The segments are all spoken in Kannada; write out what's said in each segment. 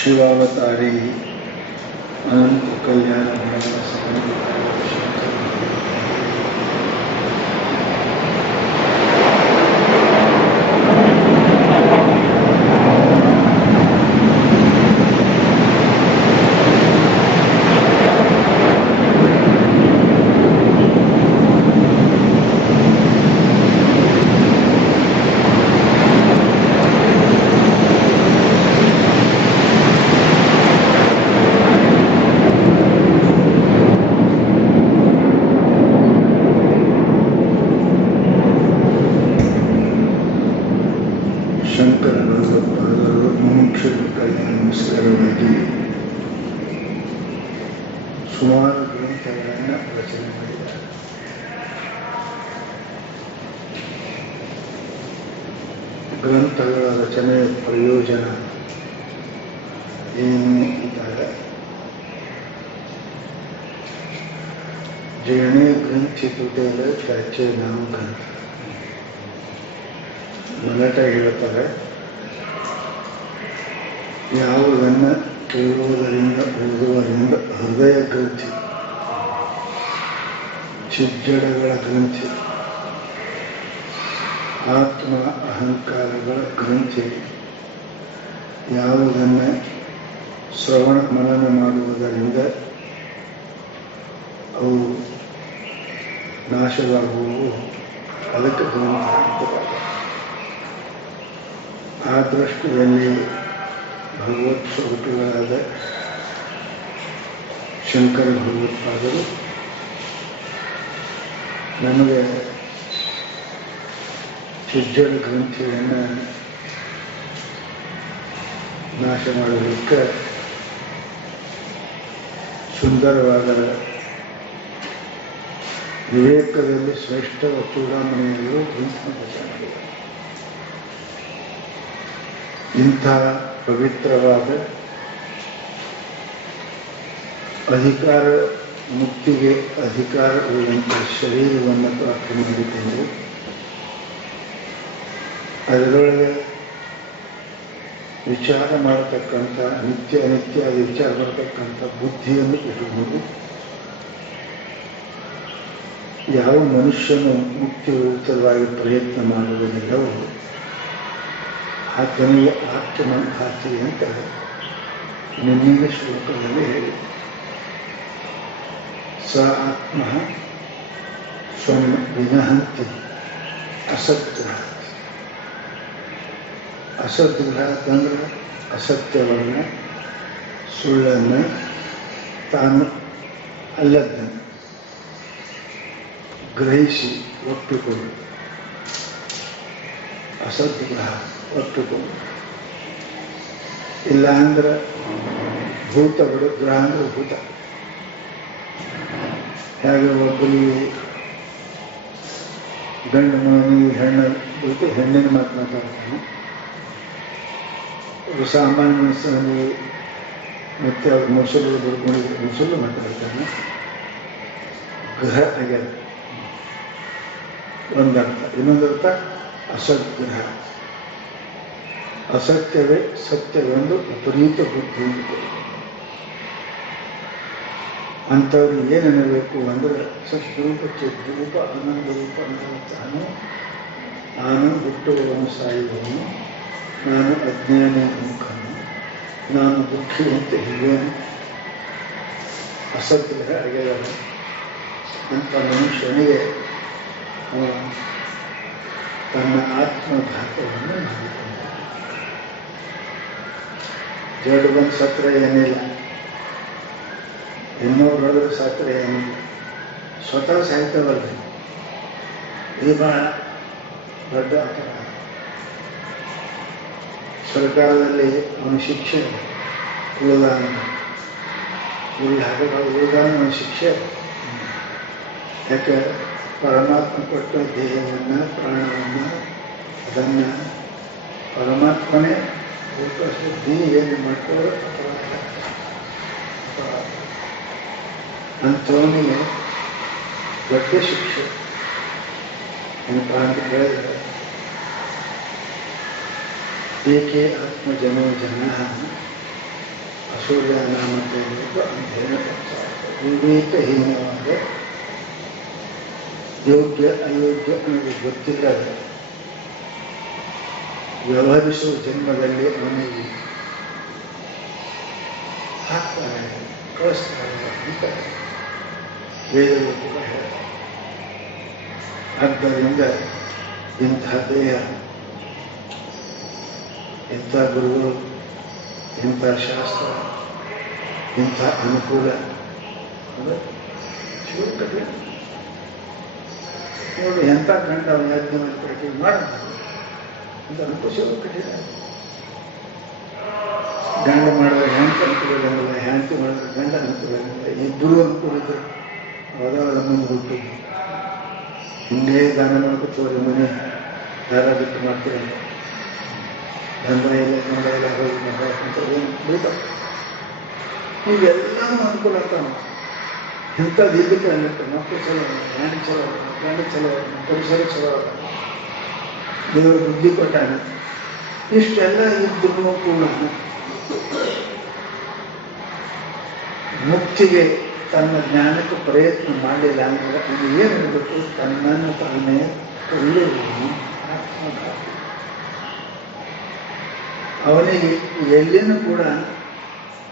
ಶಿವಾವತಾರಿ ಅನಂತ ಕಲ್ಯಾಣ ಶಂಕರ ಭಗವತ್ಪಾದರು ಮುಮುಕ್ಷುಗಳಿಗೆ ನಮಸ್ಕಾರವಾಗಿ ಸುಮಾರು ಗ್ರಂಥಗಳನ್ನು ರಚನೆ ಮಾಡಿದ್ದಾರೆ. ಗ್ರಂಥಗಳ ರಚನೆಯ ಪ್ರಯೋಜನ ಏನು ಅಂತಾರೆ. जेणे ग्रंथी तुटेल त्याचे नाव ग्रंथ. ಮರಾಠ ಹೇಳ್ತಾರೆ, ಯಾವುದನ್ನು ಕೇಳುವುದರಿಂದ ಓದುವುದರಿಂದ ಹೃದಯ ಗ್ರಂಥಿ, ಚಿಜ್ಜಡಗಳ ಗ್ರಂಥಿ, ಆತ್ಮ ಅಹಂಕಾರಗಳ ಗ್ರಂಥಿ ಯಾವುದನ್ನು ಶ್ರವಣ ಮನನ ಮಾಡುವುದರಿಂದ ಅವು ನಾಶವಾಗುವು, ಅದಕ್ಕೆ ಗ್ರಂಥ ಅಂತಾರೆ. ಆ ದೃಷ್ಟಿಯಲ್ಲಿ ಭಗವತ್ ಸ್ವರೂಪಿಗಳಾದ ಶಂಕರ ಭಗವತ್ಪಾದರು ನಮಗೆ ಚಿಜ್ಜಡ ಗ್ರಂಥಿಯನ್ನು ನಾಶ ಮಾಡಲಿಕ್ಕೆ ಸುಂದರವಾದ ವಿವೇಕದಲ್ಲಿ ಶ್ರೇಷ್ಠ ಚೂಡಾಮಣಿಯವರು ಗ್ರಂಥ ರಚನೆ ಮಾಡಿದ್ದಾರೆ. ಇಂಥ ಪವಿತ್ರವಾದ ಅಧಿಕಾರ ಮುಕ್ತಿಗೆ ಅಧಿಕಾರವುಳ್ಳಂಥ ಶರೀರವನ್ನು ಪ್ರಾಪ್ತಿ ಮಾಡಿಕೊಂಡು ಅದರೊಳಗೆ ವಿಚಾರ ಮಾಡತಕ್ಕಂಥ ನಿತ್ಯ ಅನಿತ್ಯ ವಿಚಾರ ಮಾಡತಕ್ಕಂಥ ಬುದ್ಧಿಯನ್ನು ಇಟ್ಟುಕೊಂಡು ಯಾವ ಮನುಷ್ಯನು ಮುಕ್ತಿಯುಕ್ತವಾಗಿ ಪ್ರಯತ್ನ ಮಾಡುವುದಿಲ್ಲವೋ ಆತನಿಗೆ ಆತ್ಮಘಾತಿ ಅಂತ ನಿನ್ನಿನ ಶ್ಲೋಕದಲ್ಲಿ ಹೇಳಿ, ಸ ಆತ್ಮ ಸ್ವಂ ವಿನಹಂತಿ ಅಸತ್ಗ್ರಹ. ಅಸತ್ಗ್ರಹ ಅಂದ್ರೆ ಅಸತ್ಯವನ್ನು, ಸುಳ್ಳನ್ನು, ತಾನು ಅಲ್ಲದ್ದನ್ನು ಗ್ರಹಿಸಿ ಒಪ್ಪಿಕೊಳ್ಳು. ಅಸದ್ಗ್ರಹ ಒಪ್ಪಿಕೊಳ್ಳು. ಇಲ್ಲ ಅಂದ್ರೆ ಭೂತ ಬಿಡು, ಗ್ರಹ ಅಂದ್ರೆ ಭೂತ. ಹೇಗೆ ಒಬ್ಬರಿಗೆ ಗಂಡು ಮಗನಿಗೆ ಹೆಣ್ಣು ಬಿಟ್ಟು ಹೆಣ್ಣಿನ ಮಾತು ಮಾತಾಡ್ತಾನೆ, ಸಾಮಾನ್ಯ ಮನಸ್ಸಿನಲ್ಲಿ ಮತ್ತೆ ಅವ್ರ ಮುಸುಲು ಬಿಡ್ಕೊಂಡಿದ್ರೆ ಮುಸುಲು ಮಾತಾಡ್ತಾನೆ. ಗ್ರಹ ಆಗ್ಯದ ಒಂದರ್ಥ. ಇನ್ನೊಂದರ್ಥ ಅಸದ್ಗ್ರಹ. ಅಸತ್ಯವೇ ಸತ್ಯವೆಂದು ವಿಪರೀತ ಬುದ್ಧಿ. ಅಂಥವ್ರಿಗೆ ಏನೇನಬೇಕು ಅಂದರೆ ಸದ್ರೂಪ ಚಿದ್ರೂಪ ಆನಂದ ರೂಪ ಅನ್ನುವಂತಾನು. ನಾನು ಹುಟ್ಟುವವನು ಸಾಯುವವನು, ನಾನು ಅಜ್ಞಾನಿ ಮುಖನು, ನಾನು ದುಃಖಿ ಅಂತ ಹೀಗೇನು ಅಸದ್ಗ್ರಹ ಆಗ್ಯದ ಅಂತ ಮನುಷ್ಯನಿಗೆ ತನ್ನ ಆತ್ಮಘಾತವನ್ನು ಮಾಡಿಕೊಂಡ. ಜಡ್ ಬಂದು ಸತ್ರ ಏನಿಲ್ಲ, ಇನ್ನೊಬ್ರು ಹೊಡೆದ್ರೆ ಸತ್ರ ಏನಿಲ್ಲ, ಸ್ವತಃ ಸಾಹಿತ್ಯವಲ್ಲ. ಇದು ಬಹಳ ದೊಡ್ಡ ಅಪರಾಧ. ಸರ್ಕಾರದಲ್ಲಿ ಅವನ ಶಿಕ್ಷೆ ಉಳಿದಾನ, ಉಳಿದಾನ ಅವನ ಶಿಕ್ಷೆ. ಯಾಕೆ ಪರಮಾತ್ಮ ಕೊಟ್ಟ ದೇಹವನ್ನು, ಪ್ರಾಣವನ್ನು, ಅದನ್ನು ಪರಮಾತ್ಮನೇ ರೂಪಿಸಿ ಏನು ಮಾಡ್ಕೊಳ್ಳೋ ಅಂಥವನಿಗೆ ದೊಡ್ಡ ಶಿಕ್ಷೆ ಅಂತ ಹೇಳಿದ್ರೆ, ಏಕೆ ಆತ್ಮಜನೋ ಜನ ಸೂರ್ಯ ನಾಮಕ್ಕೆ ಅಧ್ಯಯನ ವಿವೇಕಹೀನವಾದ ಯೋಗ್ಯ ಅಯೋಗ್ಯ ಅನ್ನೋದು ಗೊತ್ತಿಲ್ಲದೆ ವ್ಯವಹರಿಸುವ ಜನ್ಮದಲ್ಲಿ ಅವನಿಗೆ ಹಾಕ್ತಾರೆ, ಕಳಿಸ್ತಾರೆ ಅಂತ ವೇದಗಳು ಕೂಡ ಹೇಳ್ತಾರೆ. ಆದ್ದರಿಂದ ಇಂಥ ದೇಹ, ಇಂಥ ಗುರುಗಳು, ಇಂಥ ಶಾಸ್ತ್ರ, ಇಂಥ ಅನುಕೂಲ ಕಠಿಣ. ನೋಡಿ ಎಂಥ ಗಂಡ ಯಜ್ಞ ಮಾಡಿ ಮಾಡೋದು ಅಂತ ಅನುಕೂಲ ಕಠಿಣ. ಗಂಡ ಮಾಡಿದ್ರೆ ಹೆಂಡತಿ ಅನುಕೂಲಗಳಿಲ್ಲ, ಹೆಂಡತಿ ಮಾಡಿದ್ರೆ ಗಂಡ ಅನುಕೂಲಗಳಿಲ್ಲ. ಇಬ್ಬರು ಅನುಕೂಲಿದ್ರು ಅವಾಗವಾಗ ಮುಂದೆ ಹುಟ್ಟು ಹಿಂಗೆ ದಾನ ಮಾಡ್ಕೊತವ್ರಿ ಮನೆ ದಾರ ಬಿಟ್ಟು ಮಾಡ್ತೀವಿ. ಗಂಧ ಇಲ್ಲ ಗಂಧ ಇಲ್ಲ ಹೋಗಿ ಅಂತ ಏನು ಬೀಳ್ತಾವೆ. ಇವೆಲ್ಲವೂ ಅನುಕೂಲ ಆಗ್ತಾವ. ಇಂಥದ್ದು ಇದಕ್ಕೆ ಅನ್ನತ್ತೆ ಮಕ್ಕಳು ಚಲೋ, ಗಂಡ ಚಲೋ, ಗಂಡ ಚಲೋ, ಪರಿಸರ ಚಲೋ, ದೇವರು ಬುದ್ಧಿ ಕೊಟ್ಟಾಗ ಇಷ್ಟೆಲ್ಲ ಇದ್ರೂ ಕೂಡ ಮುಕ್ತಿಗೆ ತನ್ನ ಜ್ಞಾನಕ್ಕೆ ಪ್ರಯತ್ನ ಮಾಡಿಲ್ಲ ಅಂದರೆ ಅದು ಏನು ಹೇಳಬೇಕು? ತನ್ನನ್ನು ತಾನೇ ಒಳ್ಳೆಯವನು ಆತ್ಮಘಾತಿ. ಅವನಿಗೆ ಎಲ್ಲಿನೂ ಕೂಡ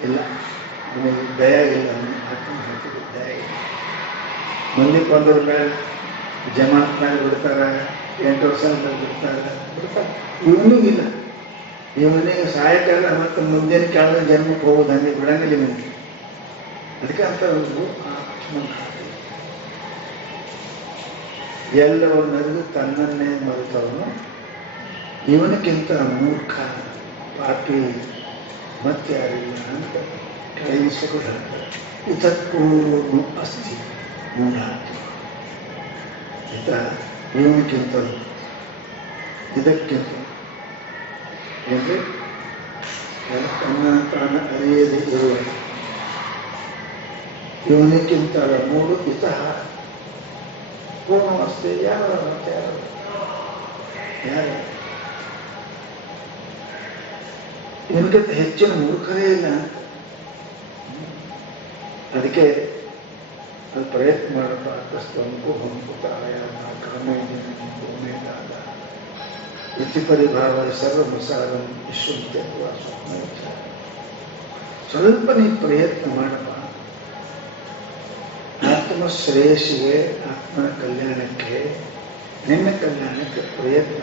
ಇಲ್ಲ, ಅವನಿಗೆ ದಯ ಇಲ್ಲ, ಅವನಿಗೆ ಆತ್ಮಘಾತಿಗೆ ದಯ ಇಲ್ಲ. ಮಂದಿ ಕೊಂದರ ಮೇಲೆ ಜಮಾತ್ ಮೇಲೆ ಬಿಡ್ತಾರೆ, 8 ವರ್ಷ ಬಿಡ್ತಾರೆ. ಇವನಿಗಿಲ್ಲ. ಇವನಿಗೆ ಸಾಯಕಾಲ ಮತ್ತು ಮುಂದಿನ ಕಾಲದ ಜನ್ಮಕ್ಕೆ ಹೋಗೋದು ಹಂಗೆ ಬಿಡಂಗಿಲ್ಲ ಇವನಿಗೆ. ಅದಕ್ಕೆ ಅಂತ ಒಂದು ಆತ್ಮಘಾತಿ. ಎಲ್ಲವನ್ನರಿದು ತನ್ನನ್ನೇ ಮರೆತವನು ಇವನಿಗಿಂತ ಮೂರ್ಖ, ಪಾಪಿ ಮತ್ತೆ ಯಾರಿಲ್ಲ ಅಂತ ಕೈಸಲು ಹೇಳ್ತಾರೆ. ಇದಕ್ಕೂನು ಅಸ್ಥಿ ಮೂಢಾತ್ಮ. ಇವನಿಗಿಂತ ಇದಕ್ಕಿಂತ ಅಂದರೆ ತನ್ನ ತಾನ ಅರಿಯದೇ ಇರುವ ಇವನಿಗಿಂತ ಮೂರು ಇತಃ ಪೂರ್ಣ ಅಷ್ಟೇ. ಯಾರು ಇವನಿಗಿಂತ ಹೆಚ್ಚಿನ ಮೂರ್ಖರೇ ಇಲ್ಲ. ಅದಕ್ಕೆ ಅದು ಪ್ರಯತ್ನ ಮಾಡಪ್ಪ. ಕಸ್ತಂಕು ಹೊಂಕುತ ಆಯಾಮ ಕ್ರಮೇಣಾದ ಇತಿ ಪರಿಭಾವ ಸರ್ವಸಾರ ವಿಶ್ವಂತ್ಯತ್ವ ಸ್ವಪ್ನ. ಸ್ವಲ್ಪ ನೀ ಪ್ರಯತ್ನ ಮಾಡಪ್ಪ. ಆತ್ಮ ಶ್ರೇಯಸ್ಸಿಗೆ, ಆತ್ಮನ ಕಲ್ಯಾಣಕ್ಕೆ, ನಿನ್ನ ಕಲ್ಯಾಣಕ್ಕೆ ಪ್ರಯತ್ನ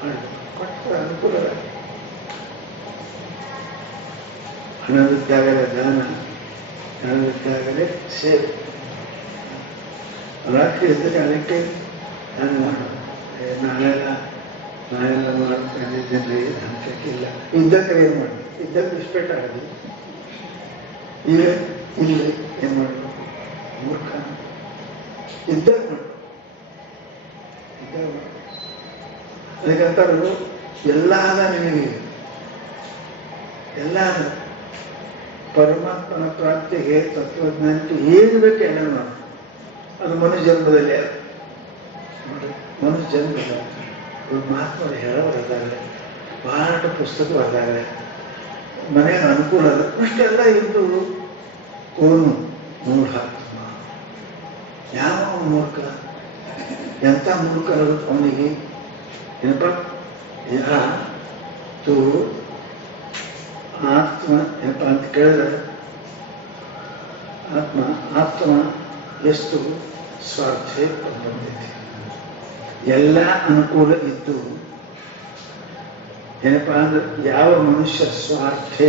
ಮಾಡಬೇಕು. ಕೊಟ್ಟರೆ ಅನುಕೂಲ. ಹಣವಿದ್ದಾಗಲೇ ದಾನ, ಹಣವಿದ್ದಾಗಲೇ ಸೇವೆ. ರಾತ್ರಿ ಇದ್ದರೆ ಅದಕ್ಕೆ ನಾನು ಮಾಡೋದು. ನಾನೆಲ್ಲ ಮಾಡ್ಕೊಂಡಿದ್ದೇನೆ ಅಂತಕ್ಕಿಲ್ಲ. ಇದ್ದಕ್ಕೆ ಏನು ಮಾಡಿ, ಇದ್ದಕ್ಕೆ ರಿಸ್ಪೆಕ್ಟ್ ಆಗೋದು. ಈಗ ಇಲ್ಲಿ ಏನು ಮಾಡಬೇಕು? ಮೂರ್ಖ ಇದ್ದಾಗ ಮಾಡು. ಅದಕ್ಕಂತಾರು ಎಲ್ಲ ಆದ ನಿಮಗೆ, ಎಲ್ಲ ಆದ. ಪರಮಾತ್ಮನ ಪ್ರಾಪ್ತಿಗೆ, ತತ್ವಜ್ಞಾನಕ್ಕೆ ಏನು ಬೇಕು ಎಲ್ಲ ಮಾಡು. ಅದು ಮನುಷ್ಯ ಜನ್ಮದಲ್ಲಿ, ಮನುಷ್ಯ ಜನ್ಮದಲ್ಲಿ ಮಹಾತ್ಮರು ಹೇಳೋರಿದ್ದಾರೆ, ಬಹಳ ಪುಸ್ತಕ ಬರ್ತಾರೆ, ಮನೆಗೆ ಅನುಕೂಲ ಅದ. ಇಷ್ಟೆಲ್ಲ ಇದ್ದು ಅವನು ಮೂಢಾತ್ಮ. ಯಾವ ಮೂರ್ಖ, ಎಂಥ ಮೂರ್ಖ ಅವನಿಗೆ ಏನಪ್ಪ? ತು ಆತ್ಮ ಏನಪ್ಪ ಅಂತ ಕೇಳಿದ್ರೆ, ಆತ್ಮ ಎಷ್ಟು ಸ್ವಾರ್ಥೆ ಬಂದೈತಿ. ಎಲ್ಲ ಅನುಕೂಲ ಇದ್ದು ಏನಪ್ಪ ಅಂದ್ರೆ ಯಾವ ಮನುಷ್ಯ ಸ್ವಾರ್ಥೆ,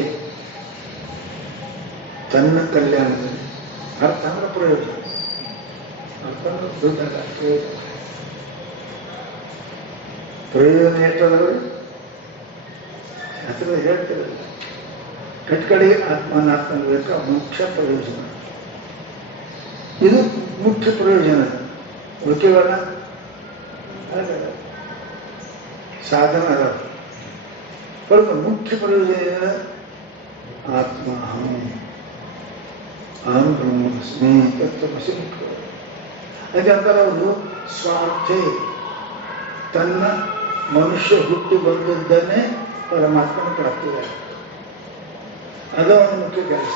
ತನ್ನ ಕಲ್ಯಾಣದಲ್ಲಿ ಅರ್ಥ ಅಂದ್ರೆ ಪ್ರಯೋಜನ, ಅರ್ಥ ಅಂದ್ರೆ ದುಡ್ಡಲ್ಲ, ಪ್ರಯೋಜನ ಎಷ್ಟದವ ಅಥವಾ ಹೇಳ್ತಿರಲ್ಲ. ಕಟ್ಕಡೆಗೆ ಆತ್ಮನಾತ್ಮ ಬೇಕಾ ಮುಖ್ಯ ಪ್ರಯೋಜನ. ಇದು ಮುಖ್ಯ ಪ್ರಯೋಜನ. ಉಳಿಕೆವಲ್ಲ ಸಾಧನ ಅದ. ಸ್ವಲ್ಪ ಮುಖ್ಯ ಪ್ರಯೋಜನ ಆತ್ಮ ಅಹಂ ಬ್ರಹ್ಮಸ್ಮಿ ತತ್ವಮಸಿ ಮುಖ್ಯ. ಅದಕ್ಕಂತಾರೆ ಅವರು ಸ್ವಾರ್ಥೆ, ತನ್ನ ಮನುಷ್ಯ ಹುಟ್ಟು ಬಂದದ್ದನ್ನೇ ಪರಮಾತ್ಮನ ಪ್ರಾಪ್ತಿಯಾಗ. ಅದು ಅವನ ಮುಖ್ಯ ಕೆಲಸ.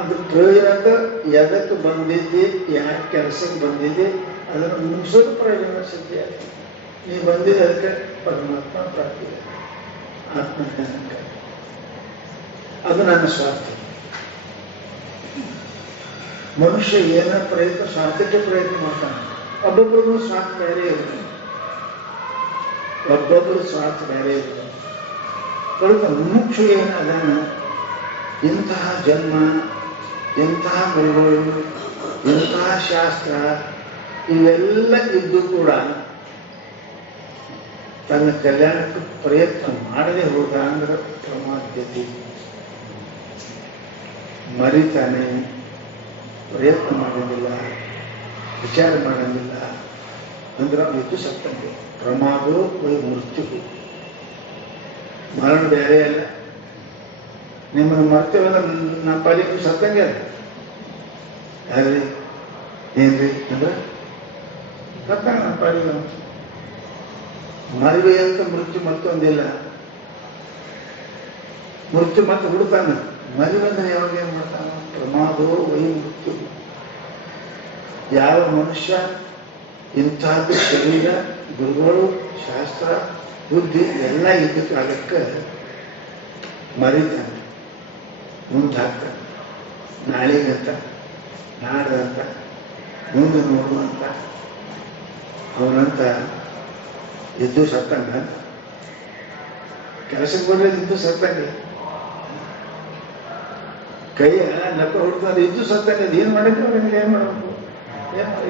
ಅದು ಪ್ರಯೋಜನ ಎದಕ್ಕೆ ಬಂದಿದ್ದೆ, ಯಾಕೆ ಕೆಲಸಕ್ಕೆ ಬಂದಿದ್ದೆ ಅದನ್ನು ಮುಗಿಸೋದು ಪ್ರಯೋಜನ ಸಿದ್ಧಿ ಆಗಿದೆ. ನೀವು ಬಂದಿದ್ದೆ ಅದಕ್ಕೆ ಪರಮಾತ್ಮ ಪ್ರಾಪ್ತಿ, ಆತ್ಮಜ್ಞಾನಕ್ಕೆ. ಅದು ನನ್ನ ಸ್ವಾರ್ಥ. ಮನುಷ್ಯ ಏನ ಪ್ರಯತ್ನ ಸ್ವಾರ್ಥಕ್ಕೆ ಪ್ರಯತ್ನ ಮಾಡ್ತಾನೆ. ಒಬ್ಬೊಬ್ಬರು ಸ್ವಾರ್ಥ ಬೇರೆ ಇರುತ್ತೆ, ಒಬ್ಬೊಬ್ಬರು ಸ್ವಾರ್ಥ ಬೇರೆ ಇರುತ್ತೆ. ಬರುತ್ತೆ ಮುಖ್ಯ ಏನದಾನ, ಇಂತಹ ಜನ್ಮ, ಇಂತಹ ಗುರುಗಳು, ಇಂತಹ ಶಾಸ್ತ್ರ ಇವೆಲ್ಲ ಇದ್ದು ಕೂಡ ತನ್ನ ಕಲ್ಯಾಣಕ್ಕೆ ಪ್ರಯತ್ನ ಮಾಡದೆ ಹೋದ ಅಂದ್ರೆ ಪ್ರಮಾದ್ಯತೆ, ಮರಿತಾನೆ, ಪ್ರಯತ್ನ ಮಾಡೋದಿಲ್ಲ, ವಿಚಾರ ಮಾಡೋದಿಲ್ಲ ಅಂದ್ರೆ ಇದು ಸತ್ತಂಗೆ. ಪ್ರಮಾದೋ ವೈ ಮೃತ್ಯು. ಮರಣ ಬೇರೆ ಅಲ್ಲ. ನಿಮ್ಮನ್ನು ಮರ್ತೇವಲ್ಲ ನಮ್ಮ ಪಾಲಿಗೆ ಸತ್ತಂಗೆ ಅಲ್ಲ. ಯಾರ್ರಿ ಏನ್ರಿ ಅಂದ್ರೆ ಸತ್ತಂಗ ನಮ್ಮ ಪಾಲಿಗೆ. ಮರಿವೆ ಅಂತ ಮೃತ್ಯು ಮತ್ತೊಂದಿಲ್ಲ. ಮೃತ್ಯು ಮತ್ತೆ ಹುಡುತಾನ. ಮರಿವಂದ್ರೆ ಯಾವಾಗ ಏನ್ ಮಾಡ್ತಾನ? ಪ್ರಮಾದೋ ವೈ ಮೃತ್ಯು. ಯಾವ ಮನುಷ್ಯ ಇಂಥದ್ದು ಶರೀರ, ಗುರುಗಳು, ಶಾಸ್ತ್ರ, ಬುದ್ಧಿ ಎಲ್ಲ ಇದ್ದ ಕಾಲಕ್ಕೆ ಮರಿತಾನೆ, ಮುಂದೆ ಹಾಕ್ತಾನೆ. ನಾಳೆಗಂತ, ನಾಡಂತ, ಮುಂದೆ ನೋಡುವಂತ ಅವನಂತ ಇದ್ದು ಸತ್ತಂಗ. ಕೆಲಸಕ್ಕೆ ಬಂದ್ರೆ ಇದ್ದು ಸತ್ತಂಗೆ. ಕೈಯ ಲಕ್ಕ ಹೊಡ್ತಾರೆ, ಇದ್ದು ಸತ್ತಂಗೆ. ಅದು ಏನು ಮಾಡಿದ್ರೆ ಅವನಿಗೆ ಏನು ಮಾಡಬೇಕು?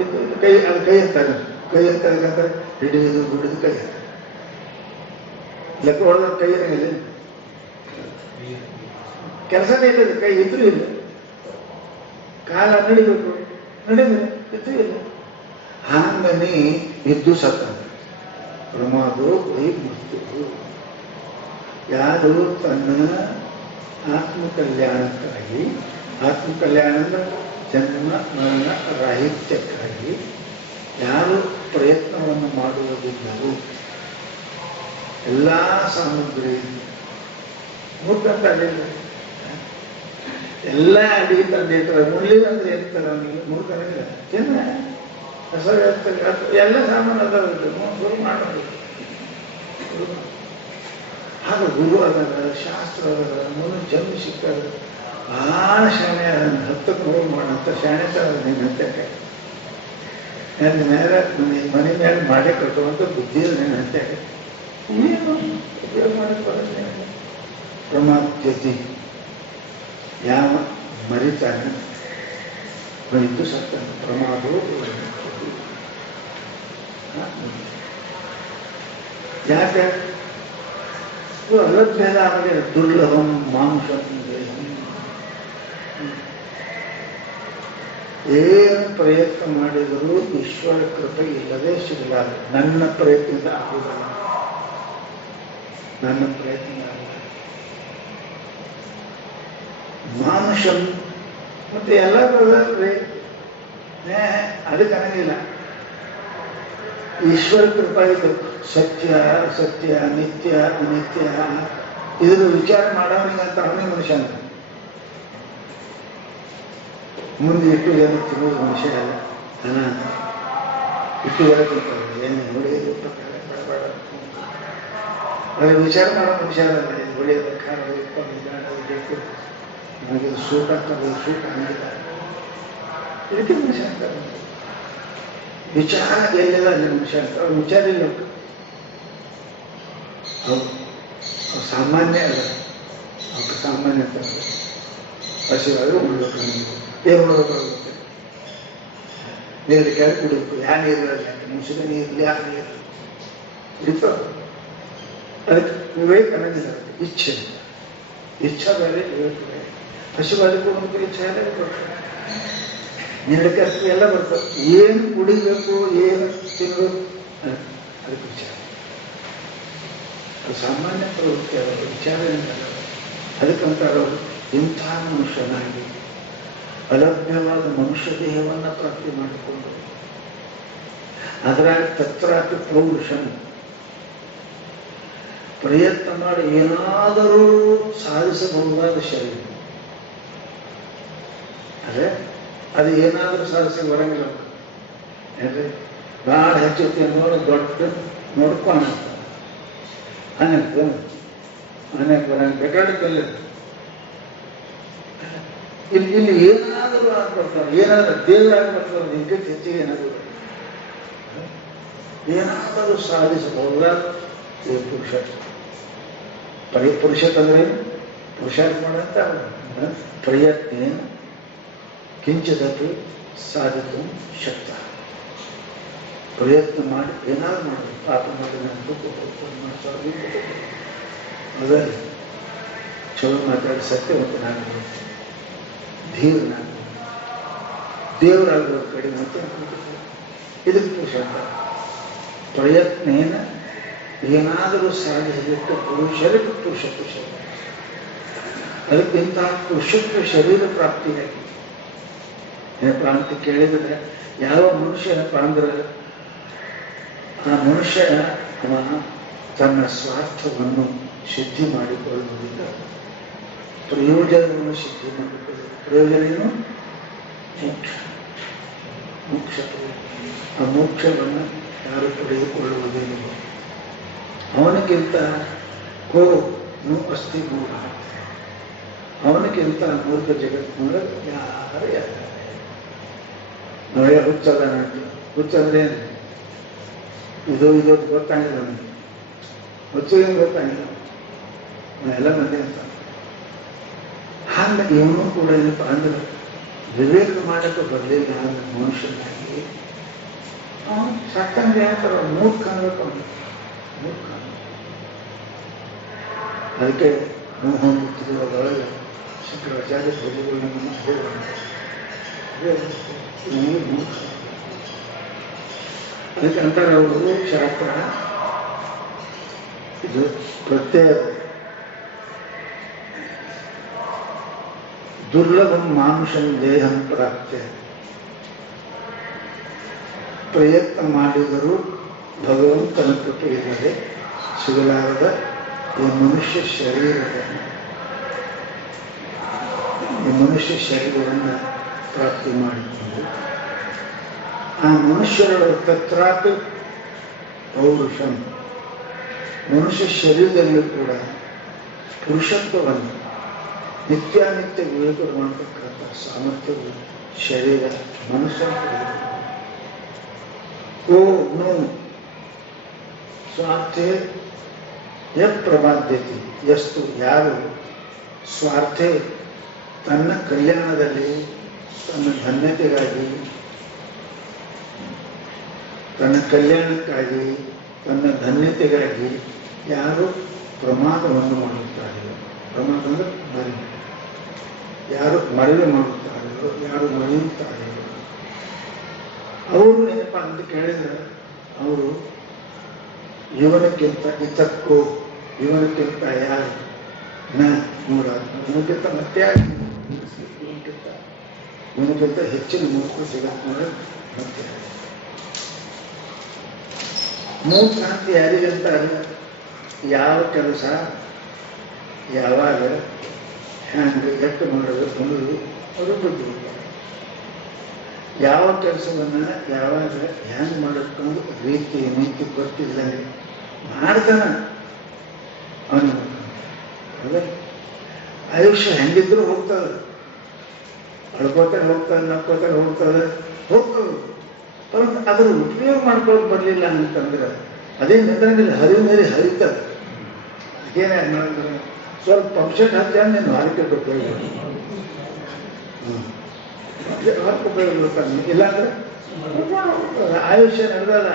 ಇದು ಕೈ, ಅದು ಕೈ ಅಂತಾರೆ. ಕೈ ಅಂತಾರೆ ಹಿಡಿದು ದುಡಿದು ಕೈ ಅಂತ ಲೆಕ್ಕ ಹೊಡೆದ ಕೈ ಏನಿಲ್ಲ, ಕೆಲಸನೇ ಇಲ್ಲ. ಕೈ ಇದ್ರೂ ಇಲ್ಲ. ಕಾಲ ನಡಿಬೇಕು, ನಡಿದ್ರೆ ಇದ್ರೂ ಇಲ್ಲ. ಹಾಂಗನಿ ಇದ್ದು ಸತ್ತ. ಪ್ರಮಾದೋ ವೈ ಮೃತ್ಯು. ಯಾರು ತನ್ನ ಆತ್ಮಕಲ್ಯಾಣಕ್ಕಾಗಿ, ಆತ್ಮಕಲ್ಯಾಣ ಅಂದ್ರೆ ಜನ್ಮ ಮರಣ ರಾಹಿತ್ಯಕ್ಕಾಗಿ ಯಾರು ಪ್ರಯತ್ನವನ್ನು ಮಾಡುವುದಿಲ್ಲವೋ, ಎಲ್ಲ ಸಾಮಗ್ರಿ ಮೂರ್ಖಂತ ಅಡಿಲ್ಲ, ಎಲ್ಲ ಅಡಿಗೆ ತಂದಿರ್ತಾರೆ. ಮುಳ್ಳಿಲ್ಲ ಅಂದ್ರೆ ಇರ್ತಾರೆ ಅವನಿಗೆ, ಮೂರ್ಖನಿಲ್ಲ. ಚೆನ್ನ ಹೆಸರು ಎಲ್ಲ ಸಾಮಾನು ಅದಾವ, ಗುರು ಮಾಡೋದು. ಆಗ ಗುರು ಅದಾರ, ಶಾಸ್ತ್ರ ಅದಾರ, ಮುಂದೆ ಜನ್ಮ ಸಿಕ್ಕಾರ. ಭಾಳ ಶಾಣೆ ಅದನ್ನು ಹತ್ತಕ್ಕೆ ಹೋಗಿ ಮಾಡೋಂಥ ಶಾಣೆ ಸರ್ ನಿನ್ನ ಹತ್ತಕ್ಕೆ. ನನ್ನ ಮೇಲೆ ಮನೆ ಮೇಲೆ ಮಾಡೇ ಕಟ್ಟುವಂಥ ಬುದ್ಧಿ ನಿನ್ನ ಹತ್ತಕ್ಕೆ ಏನು ಉಪಯೋಗ ಮಾಡಕ್ಕೆ ಬರುತ್ತೆ. ಪ್ರಮಾದ್ಯತೆ. ಯಾವ ಮರಿತಾನೆ ಇದ್ದು ಸತ್ತಾನೆ. ಪ್ರಮಾದವು ಯಾಕೆ ಅಲಭ್ಯದ ಆಮೇಲೆ ದುರ್ಲಭಂ ಮಾಂಸಂ ಏನು ಪ್ರಯತ್ನ ಮಾಡಿದರೂ ಈಶ್ವರ ಕೃಪೆ ಇಲ್ಲದೆ ಸಿಗಲಾರ. ನನ್ನ ಪ್ರಯತ್ನದಿಂದ ಆಗುವುದಲ್ಲ, ನನ್ನ ಪ್ರಯತ್ನ ಆಗಲ್ಲ. ಮಾನುಷಂ ಮತ್ತೆ ಎಲ್ಲ ಬರೋದ್ರಿ, ಅದಕ್ಕೆ ಅನ್ನಂಗಿಲ್ಲ. ಈಶ್ವರ ಕೃಪಾ ಇದು ಸತ್ಯ ಸತ್ಯ, ನಿತ್ಯ ಅನಿತ್ಯ, ಇದ್ರ ವಿಚಾರ ಮಾಡೋನಿಗಂತ ಅವನೇ ಮನುಷ್ಯ ಅಂತ. ಮುಂದೆ ಇಟ್ಟು ಏನು ತಿನ್ನೋದು ಮನುಷ್ಯ ಅಲ್ಲ, ಹಣ ಇಟ್ಟು ಹೇಳ್ತಿರ್ತಾರೆ. ಏನು ಹೊಡೆಯೋದು ಬೇಡ, ಅದ್ರ ವಿಚಾರ ಮಾಡೋ ಮನುಷ್ಯ ಅಲ್ಲ. ಹೊಡೆಯೋದು, ಖಾರ ಇಟ್ಕೊಂಡು ಬೇಕು, ನನಗೆ ಸೂಟ್ ಆಗ್ತದೆ, ಸೂಟ್ ಆಗಿಲ್ಲ, ಇದಕ್ಕೆ ಮನುಷ್ಯ ಅಂತಾರೆ. ವಿಚಾರ ಎಲ್ಲಿಲ್ಲ ಅಲ್ಲಿ ಮನುಷ್ಯ ಅಂತ. ಅವ್ರು ವಿಚಾರ ಇಲ್ಲ, ಅವ್ರು ಸಾಮಾನ್ಯ ಅಲ್ಲ, ಅವ್ರು ಸಾಮಾನ್ಯ ಅಂತ. ಹಸಿವಾದ್ರೆ ಉಳ್ಬೇಕು, ಏನು ಉಳ್ಬೇಕಾಗುತ್ತೆ? ನೀರು ಕೆರೆ ಕುಡಿಬೇಕು. ಯಾವ ನೀರು ಇರಲ್ಲ, ಮುಸುಗ ನೀರಲ್ಲಿ ಯಾವ ನೀರು ಇರ್ತದೆ. ಅದಕ್ಕೆ ವಿವೇಕ ಅನ್ನೋದಿಲ್ಲ, ಇಚ್ಛೆ. ಇಚ್ಛಾ ಬೇರೆ, ವಿವೇಕ ಬೇರೆ. ಹಸಿವಾದಕ್ಕೂ ಒಂದು ಇಚ್ಛೆ ಎಲ್ಲ ಬರ್ತದೆ, ನೀಡಕ್ಕೆ ಎಲ್ಲ ಬರ್ತದೆ. ಏನು ಕುಡಿಬೇಕು, ಏನು ತಿನ್ನಬೇಕು ಅದಕ್ಕೆ ವಿಚಾರ. ಅದು ಸಾಮಾನ್ಯ ಪ್ರವೃತ್ತಿ, ಅವರು ವಿಚಾರ ಏನಿಲ್ಲ. ಅದಕ್ಕಂತಾರೆ ಅವರು ಇಂಥ ಮನುಷ್ಯನಾಗಿ ಅಲಭ್ಯವಾದ ಮನುಷ್ಯ ದೇಹವನ್ನು ಪ್ರಾಪ್ತಿ ಮಾಡಿಕೊಂಡು ಅದರ ತತ್ರಾಪಿ ಪೌರುಷನ್ ಪ್ರಯತ್ನ ಮಾಡಿ ಏನಾದರೂ ಸಾಧಿಸಬಹುದಾದ ಶರೀರ. ಅದೇ ಅದು ಏನಾದರೂ ಸಾಧಿಸಿ ಬರಂಗಿಲ್ಲ. ಯಾಕೆ ಭಾಳ ಹೆಚ್ಚುತ್ತೆ ನೋಡಿ ದೊಡ್ಡ ನೋಡ್ಕೊಂಡು ಅನೇಕ ಬರಂಗ ಬೇಕಾಗಿಲ್ಲ. ಇಲ್ಲಿ ಏನಾದರೂ ಆಗ್ಬರ್ತಾರೆ, ಏನಾದರೂ ದೇವರಾಗ್ಬರ್ತಾರೆ, ನಿಂಗೆ ಹೆಚ್ಚಿಗೆ ಏನಾದರೂ ಸಾಧಿಸಬಹುದಾದ ಪುರುಷ. ಪುರುಷತ್ ಅಂದ್ರೆ ಪುರುಷಾರ್ಥ ಮಾಡಂತ ಪ್ರಯತ್ನ ಕಿಂಚಿದಪಿ ಸಾಧಿತು ಶಕ್ತ. ಪ್ರಯತ್ನ ಮಾಡಿ ಏನಾದ್ರು ಮಾಡಬೇಕು. ಪಾಪ ಮಾಡಿದ ಅದೇ ಚಲೋ ಮಾತಾಡಿ ಸತ್ಯವಂತ ನಾನು ಧೀರ ನಾನು ದೇವರಾಗುವ ಕಡಿಮೆ ಅಂತ ಇದಕ್ಕೆ ಪುರುಷಾರ್ಥ. ಪ್ರಯತ್ನೇನ ಏನಾದರೂ ಸಾಧಿಸಲಿಕ್ಕೆ ಪುರುಷರಿಗೆ ಪುರುಷತ್ವ ಶರೀರ. ಅದಕ್ಕಿಂತ ಪುರುಷತ್ವ ಶರೀರ ಪ್ರಾಪ್ತಿಯಾಗಿ ಏನಪ್ಪ ಅಂತ ಕೇಳಿದರೆ, ಯಾವ ಮನುಷ್ಯ ಏನಪ್ಪ ಅಂದ್ರೆ ಆ ಮನುಷ್ಯ ಅವ ತನ್ನ ಸ್ವಾರ್ಥವನ್ನು ಸಿದ್ಧಿ ಮಾಡಿಕೊಳ್ಳುವುದಿಲ್ಲ, ಪ್ರಯೋಜನವನ್ನು ಸಿದ್ಧಿ ಮಾಡಿಕೊಳ್ಳುವುದು. ಪ್ರಯೋಜನ ಏನು? ಮೋಕ್ಷ. ಮೋಕ್ಷ ಆ ಮೋಕ್ಷವನ್ನು ಯಾರು ಪಡೆದುಕೊಳ್ಳುವುದಿಲ್ಲ. ಅವನಿಗಿಂತ ಕೋನು ಅಸ್ತಿ ಮೂಢ, ಅವನಿಗಿಂತ ಮೂರ್ಖ ಜಗತ್ತಿನೊಳಗೆ ಯಾರು ಯಾರು ನೋಯ ಹುಚ್ಚದ. ಹುಚ್ಚಂದ್ರೆ ಏನು? ಇದು ಗೊತ್ತಾಗಿಲ್ಲ ನನಗೆ. ಹುಚ್ಚೇನು ಗೊತ್ತಾಗಿಲ್ಲ, ಎಲ್ಲ ಮಂದಿ ಅಂತ. ಹಾಗೆ ಇವನು ಕೂಡ ಏನಪ್ಪ ಅಂದ್ರೆ ವಿವೇಕ ಮಾಡಕ್ಕೆ ಬರಲಿಲ್ಲ ಅಂದ್ರೆ ಮನುಷ್ಯನಾಗಿ ಅವನು ಸತ್ತಂಗೆ ಹೇಳ್ತಾರೆ ಮೂರ್ಖ ಅನ್ಬೇಕು. ಅವನು ಮೂರ್ಖ. ಅದಕ್ಕೆ ಹೊಂದುತ್ತಿರುವುದರೊಳಗೆ ಶಂಕರಾಚಾರ್ಯ ಪ್ರಭುಗಳನ್ನು ಮೂರ್ಖ. ಅದಕ್ಕೆ ಅಂತಾರೆ ಅವರು ಶಾಸ್ತ್ರ ಇದು ಪ್ರತ್ಯಯ ದುರ್ಲಭಂ ಮಾನುಷಂ ದೇಹಂ ಪ್ರಾಪ್ತ್ಯ. ಪ್ರಯತ್ನ ಮಾಡಿದರೂ ಭಗವಂತನ ಕೃಪೆ ಇಲ್ಲದೆ ಸಿಗಲಾರದ ಈ ಮನುಷ್ಯ ಶರೀರವನ್ನು ಪ್ರಾಪ್ತಿ ಮಾಡಿಕೊಂಡು ಆ ಮನುಷ್ಯರ ತತ್ರಾಪಿ ಪೌರುಷಂ, ಮನುಷ್ಯ ಶರೀರದಲ್ಲೂ ಕೂಡ ಪುರುಷತ್ವವನ್ನು ನಿತ್ಯಾನಿತ್ಯ ವಿವೇಕ ಮಾಡತಕ್ಕಂಥ ಸಾಮರ್ಥ್ಯವು ಶರೀರ ಮನಸ್ಸನ್ನು ಓ ನೋ ಸ್ವಾರ್ಥೆ ಪ್ರಬಾಧ್ಯತೆ. ಎಷ್ಟು ಯಾರು ಸ್ವಾರ್ಥೆ ತನ್ನ ಕಲ್ಯಾಣದಲ್ಲಿ, ತನ್ನ ಧನ್ಯತೆಗಾಗಿ, ತನ್ನ ಕಲ್ಯಾಣಕ್ಕಾಗಿ, ತನ್ನ ಧನ್ಯತೆಗಾಗಿ ಯಾರು ಪ್ರಮಾದವನ್ನು ಮಾಡುತ್ತಾರೆಯೋ, ಪ್ರಮಾದ ಅಂದರೆ ಮರಿವೆ, ಯಾರು ಮರಿವೆ ಮಾಡುತ್ತಾರೆಯೋ, ಯಾರು ಮರೆಯುತ್ತಾರೆಯೋ ಅವರು ಏನಪ್ಪ ಅಂತ ಕೇಳಿದರೆ ಅವರು ಇವನಕ್ಕಿಂತ ಇತಕ್ಕೋ, ಇವನಕ್ಕಿಂತ ಯಾರು ಮೂಢ, ಇವನಕ್ಕಿಂತ ಮತ್ತೆ ಯಾರು ಇವನಕ್ಕಿಂತ ಹೆಚ್ಚಿನ ಮೂರ್ಖ ಜಗತ್ತಿನೊಳಗೆ ಮತ್ತೆ ಮೂರ್ಖಾಂತಿ ಯಾರಿಗಂತ ಯಾವ ಕೆಲಸ ಯಾವಾಗ ಹ್ಯಾಂಗೆ ಎಟ್ಟು ಮಾಡೋದು ಅನ್ನೋದು ಅವರು ಗೊತ್ತಿಲ್ಲ. ಯಾವ ಕೆಲಸವನ್ನ ಯಾವಾಗ ಹ್ಯಾಂಗ್ ಮಾಡಕೊಂಡು ರೀತಿ ನೀತಿ ಗೊತ್ತಿಲ್ಲದೆ ಮಾಡ್ತಾನ ಅವನು. ಅದೇ ಆಯುಷ್ಯ ಹೆಂಗಿದ್ರು ಹೋಗ್ತದೆ, ಅಳ್ಕೋತಾನೆ ಹೋಗ್ತಾನೆ, ನಕ್ಕೋತಾನೆ ಹೋಗ್ತದೆ, ಪರಂತು ಅದ್ರ ಉಪಯೋಗ ಮಾಡ್ಕೊಳ್ಳೋಕೆ ಬರಲಿಲ್ಲ ಅಂತಂದ್ರೆ ಅದೇ ನಿದ್ರಂಗಿಲ್ಲ, ಹರಿವು ಮೇಲೆ ಹರಿತದೆ. ಅದೇನಾಗಿ ಮಾಡಿದ್ರೆ ಸ್ವಲ್ಪ ಪಂಕ್ಷನ್ ಹತ್ತಿ ನೀನು ಹಾರಿಕೆ ಉಪಯೋಗ ಉಪಯೋಗ ಇಲ್ಲಾಂದ್ರೆ ಆಯುಷ್ಯ ನಡೆದಲ್ಲ.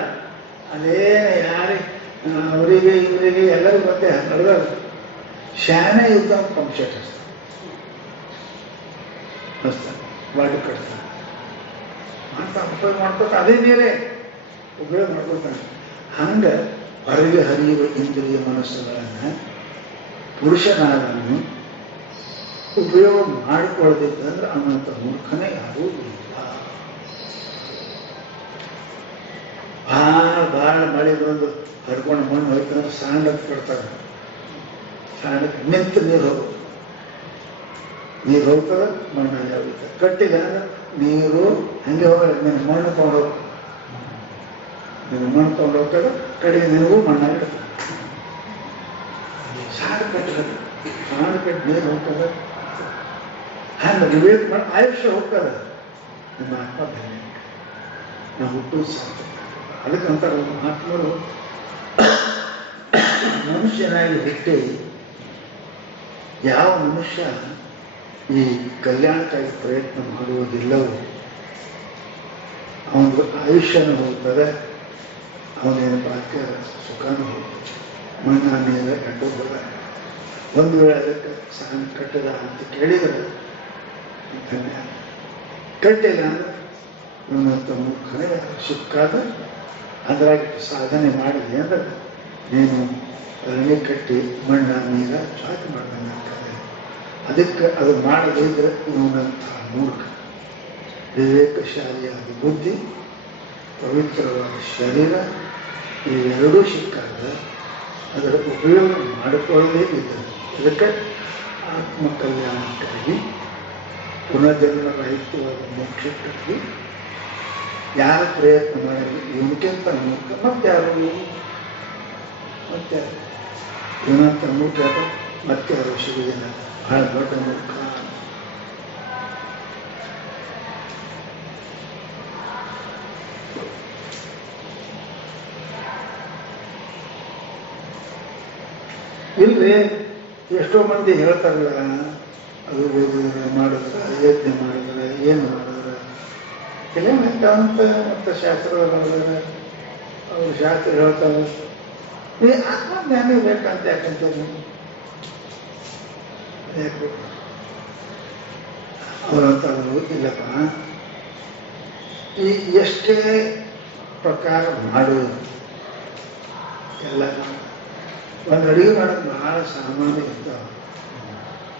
ಅದೇ ಯಾರೇ ಅವರಿಗೆ ಇವರಿಗೆ ಎಲ್ಲರಿಗೂ ಮತ್ತೆ ನಡೆದ ಶಾನೆ ಇದ್ದ ಪಂಕ್ಷನ್ ಹಚ್ತಾನೆ, ಬಾಡಿ ಕಟ್ತಾನೆ, ಮಾಡ್ತಾ ಉಪಯೋಗ ಮಾಡ್ಕೊತ ಅದೇ ಬೇರೆ ಉಪಯೋಗ ಮಾಡ್ಕೊತಾನೆ. ಹಂಗೆ ಹೊರಗೆ ಹರಿಯುವ ಇಂದ್ರಿಯ ಮನಸ್ಸುಗಳನ್ನು ಪುರುಷನಾದವನು ಉಪಯೋಗ ಮಾಡಿಕೊಳ್ಳದಿದ್ದಂದ್ರೆ ಅವನಂತ ಮೂರ್ಖನೇ ಯಾರೂ ಇಲ್ಲ. ಭಾಳ ಮಳೆ ಬಂದು ಹರ್ಕೊಂಡು ಮಣ್ಣು ಹೋಯ್ತಂದ್ರೆ ಸಾಂಡಕ್ಕೆ ಕೊಡ್ತಾರೆ, ಹಾಡಕ್ಕೆ ನಿಂತು ನೀರು ಹೋಗೋದು, ನೀರು ಹೋಗ್ತದೆ ಮಣ್ಣಲ್ಲಿ ಹೋಗುತ್ತೆ. ಕಟ್ಟಿಗೆ ನೀರು ಹಂಗೆ ಹೋಗಲ್ಲ, ನಿನ್ನ ಮಣ್ಣು ತೊಗೊಂಡು ಹೋಗ, ನಿನ್ನ ಮಣ್ಣು ತೊಗೊಂಡು ಹೋಗ್ತದೆ, ಕಡೆಗೆ ನಿನಗೂ ಮಣ್ಣಾಗಿ ಸಾಡು ಕಟ್ಟಬೇಕು. ಸಾಡು ಕಟ್ಟಿ ನೀರು ಹೋಗ್ತದೆ, ಹಂಗೆ ವಿವೇಕ ಮಾಡಿ ಆಯುಷ್ಯ ಹೋಗ್ತದೆ. ನಿಮ್ಮ ಆತ್ಮ ಧನ್ಯ, ನಾವು ಹುಟ್ಟು ಸಾಧ್ಯ. ಅದಕ್ಕಂತಾರೆ ಮಹಾತ್ಮರು, ಮನುಷ್ಯನಾಗಿ ಹುಟ್ಟಿ ಯಾವ ಮನುಷ್ಯ ಈ ಕಲ್ಯಾಣಕ್ಕಾಗಿ ಪ್ರಯತ್ನ ಮಾಡುವುದಿಲ್ಲವೋ ಅವನಿಗೆ ಆಯುಷ್ಯನೂ ಹೋಗ್ತದೆ, ಅವನೇನು ಭಾಗ್ಯ ಸುಖನೂ ಹೋಗ್ತದೆ. ಮಣ್ಣ ನೀರು ಕಂಡು ಹೋದ. ಒಂದು ವೇಳೆ ಅದಕ್ಕೆ ಸಣ್ಣ ಕಟ್ಟದ ಅಂತ ಕೇಳಿದರೆ ಧನ್ಯ, ಕಟ್ಟಿಲ್ಲ ಅಂದ್ರೆ ಇವನಂತ ಮೂರ್ಖನೇ ಸಿಕ್ಕಾದ. ಅದ್ರಾಗ ಸಾಧನೆ ಮಾಡಿದೆ ಅಂದ್ರೆ ನೀನು ಅದನ್ನೇ ಕಟ್ಟಿ ಮಣ್ಣ ನೀರ ಚಾಕು ಮಾಡ್ದಂಗಾಗ್ತದೆ. ಅದಕ್ಕೆ ಅದು ಮಾಡದೇ ಇದ್ರೆ ಇವನಂಥ ಮೂರ್ಖ. ವಿವೇಕಶಾಲಿಯಾದ ಬುದ್ಧಿ, ಪವಿತ್ರವಾದ ಶರೀರ, ಇವೆರಡೂ ಸಿಕ್ಕಾಗ ಅದರ ಉಪಯೋಗ ಮಾಡಿಕೊಳ್ಳದೇ ಇದ್ದರು. ಅದಕ್ಕೆ ಆತ್ಮಕಲ್ಯಾಣಕ್ಕಾಗಿ, ಪುನರ್ಜನ್ಮ ರಹಿತವಾದ ಮೋಕ್ಷಕ್ಕಾಗಿ ಯಾರು ಪ್ರಯತ್ನ ಮಾಡಲಿ ಇವನಿಗಿಂತ ಮೂರ್ಖ ಮತ್ತಾರು, ಮತ್ತಾರು ಇವನಂತ ಮೂರ್ಖ ಮತ್ತಾರು ಸಿಗುವುದಿಲ್ಲ. ಬಹಳ ದೊಡ್ಡ ಮೂರ್ಖ. ಇಲ್ರಿ ಎಷ್ಟೋ ಮಂದಿ ಹೇಳ್ತಾರಲ್ಲ, ಅದು ಓದಿದ್ರೆ ಮಾಡಿದ್ರೆ ಯಜ್ಞ ಮಾಡಿದ್ರೆ ಏನು ಮಾಡಿದ್ರೆ ಕೆಲವು ಅಂತ ಮತ್ತು ಶಾಸ್ತ್ರದವ್ರು ಅವ್ರು ಶಾಸ್ತ್ರ ಹೇಳ್ತಾರೆ, ಈ ಆತ್ಮಜ್ಞಾನ ಬೇಕಂತ ಯಾಕಂತಾರೆ ಯಾಕೆ ಅವ್ರಂತವ್ರು ಇಲ್ಲಪ್ಪ, ಈ ಎಷ್ಟೇ ಪ್ರಕಾರ ಮಾಡುವುದು ಎಲ್ಲ ಒಂದು ಅಡುಗೆ ಮಾಡೋದು ಬಹಳ ಸಾಮಾನ್ಯ ಇರ್ತಾವೆ,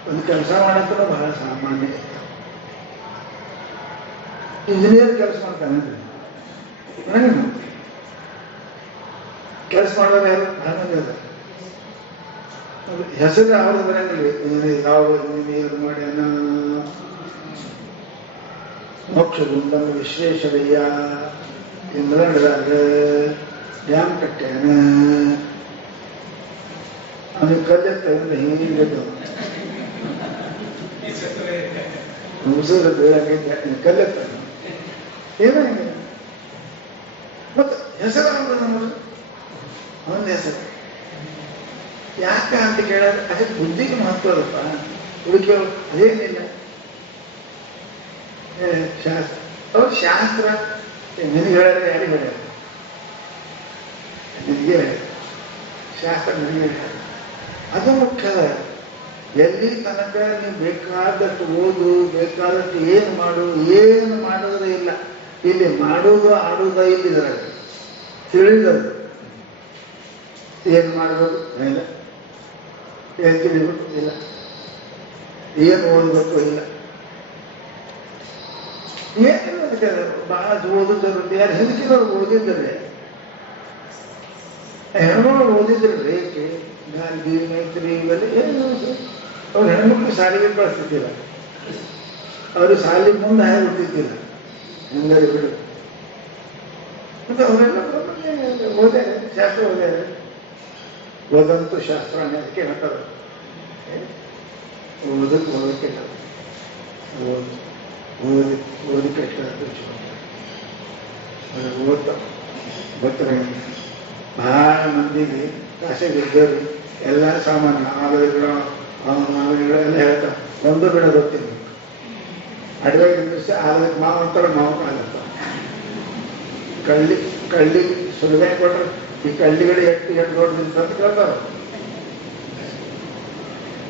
ಒಂದು ಕೆಲಸ ಮಾಡೋಕ್ಕೂ ಬಹಳ ಸಾಮಾನ್ಯ ಇರ್ತಾವೆ. ಇಂಜಿನಿಯರ್ ಕೆಲಸ ಮಾಡ್ತಾನೆ, ಕೆಲಸ ಮಾಡೋದು ಯಾರು ಬಹಳ ಮಂದಿ ಅದ. ಹೆಸರು ಅವ್ರದ್ದು ಬರಂಗಿಲ್ಲ, ಯಾವ ಇಂಜಿನಿಯರ್ ಮಾಡ್ಯಾನ, ಮೋಕ್ಷಗುಂಡ ವಿಶ್ವೇಶ್ವರಯ್ಯ ಇಂಗ್ಲೆಂಡ್ದಾಗ ಡ್ಯಾಮ್ ಕಟ್ಟ್ಯಾನ, ಅವನಿಗೆ ಕಲ್ಲೆತ್ತ ಹಿಂಗೆ ಮುಗಿಸಿದ್ರೆ ಕಲ್ಲೆತ್ತ ಏನಾಗಿದೆ. ಮತ್ತೆ ಹೆಸರು ಅವನ ಹೆಸರು ಯಾಕ ಅಂತ ಕೇಳಿದ್ರೆ ಅದಕ್ಕೆ ಬುದ್ಧಿಗೆ ಮಹತ್ವ ಅದಪ್ಪ. ಹುಡುಕಿ ಅದೇನಿಲ್ಲ ಶಾಸ್ತ್ರ, ಅವ್ರು ಶಾಸ್ತ್ರ ನಿನಗೆ ಹೇಳಿದ್ರೆ ಯಾರಿಗೆ ಹೇಳ್ಯಾರ, ನಿನಗೆ ಶಾಸ್ತ್ರ ನಿನಗೆ ಹೇಳ್ಯಾರ. ಅದು ಮುಖ್ಯದ. ಎಲ್ಲಿ ತನಕ ನೀವು ಬೇಕಾದಷ್ಟು ಓದು, ಬೇಕಾದಷ್ಟು ಏನು ಮಾಡೋದೇ ಇಲ್ಲ. ಇಲ್ಲಿ ಮಾಡೋದು ಆಡೋದ ಇಲ್ಲಿದ್ರಾಗ ತಿಳಿದದು ಏನು ಮಾಡಬೇಕು ಇಲ್ಲ, ಏನು ತಿಳಿಬೇಕು ಇಲ್ಲ, ಏನು ಓದಬೇಕು ಇಲ್ಲ, ಏನು ಬಹಳ ಓದಿದ್ರು ಯಾರು ಹಿಂದಕಿದವ್ರು ಓದಿದ್ರೆ, ಹೆಣ್ಮಗಳು ಓದಿದ್ರಿ ಏಕೆ ಗಾಂಧಿ ಮೈತ್ರಿ ಇವೆಲ್ಲ ಏನು ಅವ್ರು ಹೆಣ್ಮಕ್ಳು ಶಾಲೆಗೆ ಕಳಿಸ್ತಿದ್ದಿಲ್ಲ, ಅವರು ಶಾಲೆ ಮುಂದೆ ಹಾಗೆ ಹುಟ್ಟಿದ್ದಿಲ್ಲ, ಹಿಂಗಾರಿ ಬಿಡು. ಮತ್ತೆ ಅವರೆಲ್ಲ ಓದ್ಯಾರೆ, ಶಾಸ್ತ್ರ ಓದ್ಯಾರೆ. ಓದಂತೂ ಶಾಸ್ತ್ರ ಅದಕ್ಕೆ ಹೇಳ್ತಾರೆ, ಓದಕ್ಕಿಲ್ಲ, ಓದಕ್ಕೆ ಓದ್ತಾವ ಗೊತ್ತಾರೆ. ಬಹಳ ಮಂದಿಗೆ ಕಾಸೆಗಿದ್ದರು ಎಲ್ಲ ಸಾಮಾನ್ಯ ಆಲುಗಳು ಮಾವಿನಗಳು ಎಲ್ಲ ಹೇಳ್ತಾರೆ, ಒಂದು ಬಿಡ ಗೊತ್ತಿಲ್ಲ. ಅಡುಗೆ ನಿಮಿಷ ಆಲಕ್ಕೆ ಮಾವು ಅಂತಾರೆ, ಮಾವು ಆಗತ್ತ. ಕಳ್ಳಿ ಸುಲಭ ಕೊಟ್ರೆ ಈ ಕಳ್ಳಿಗಳು ಎಷ್ಟು ದೊಡ್ಡದಿಲ್ಲ ಅಂತ ಕೇಳ್ತಾರ.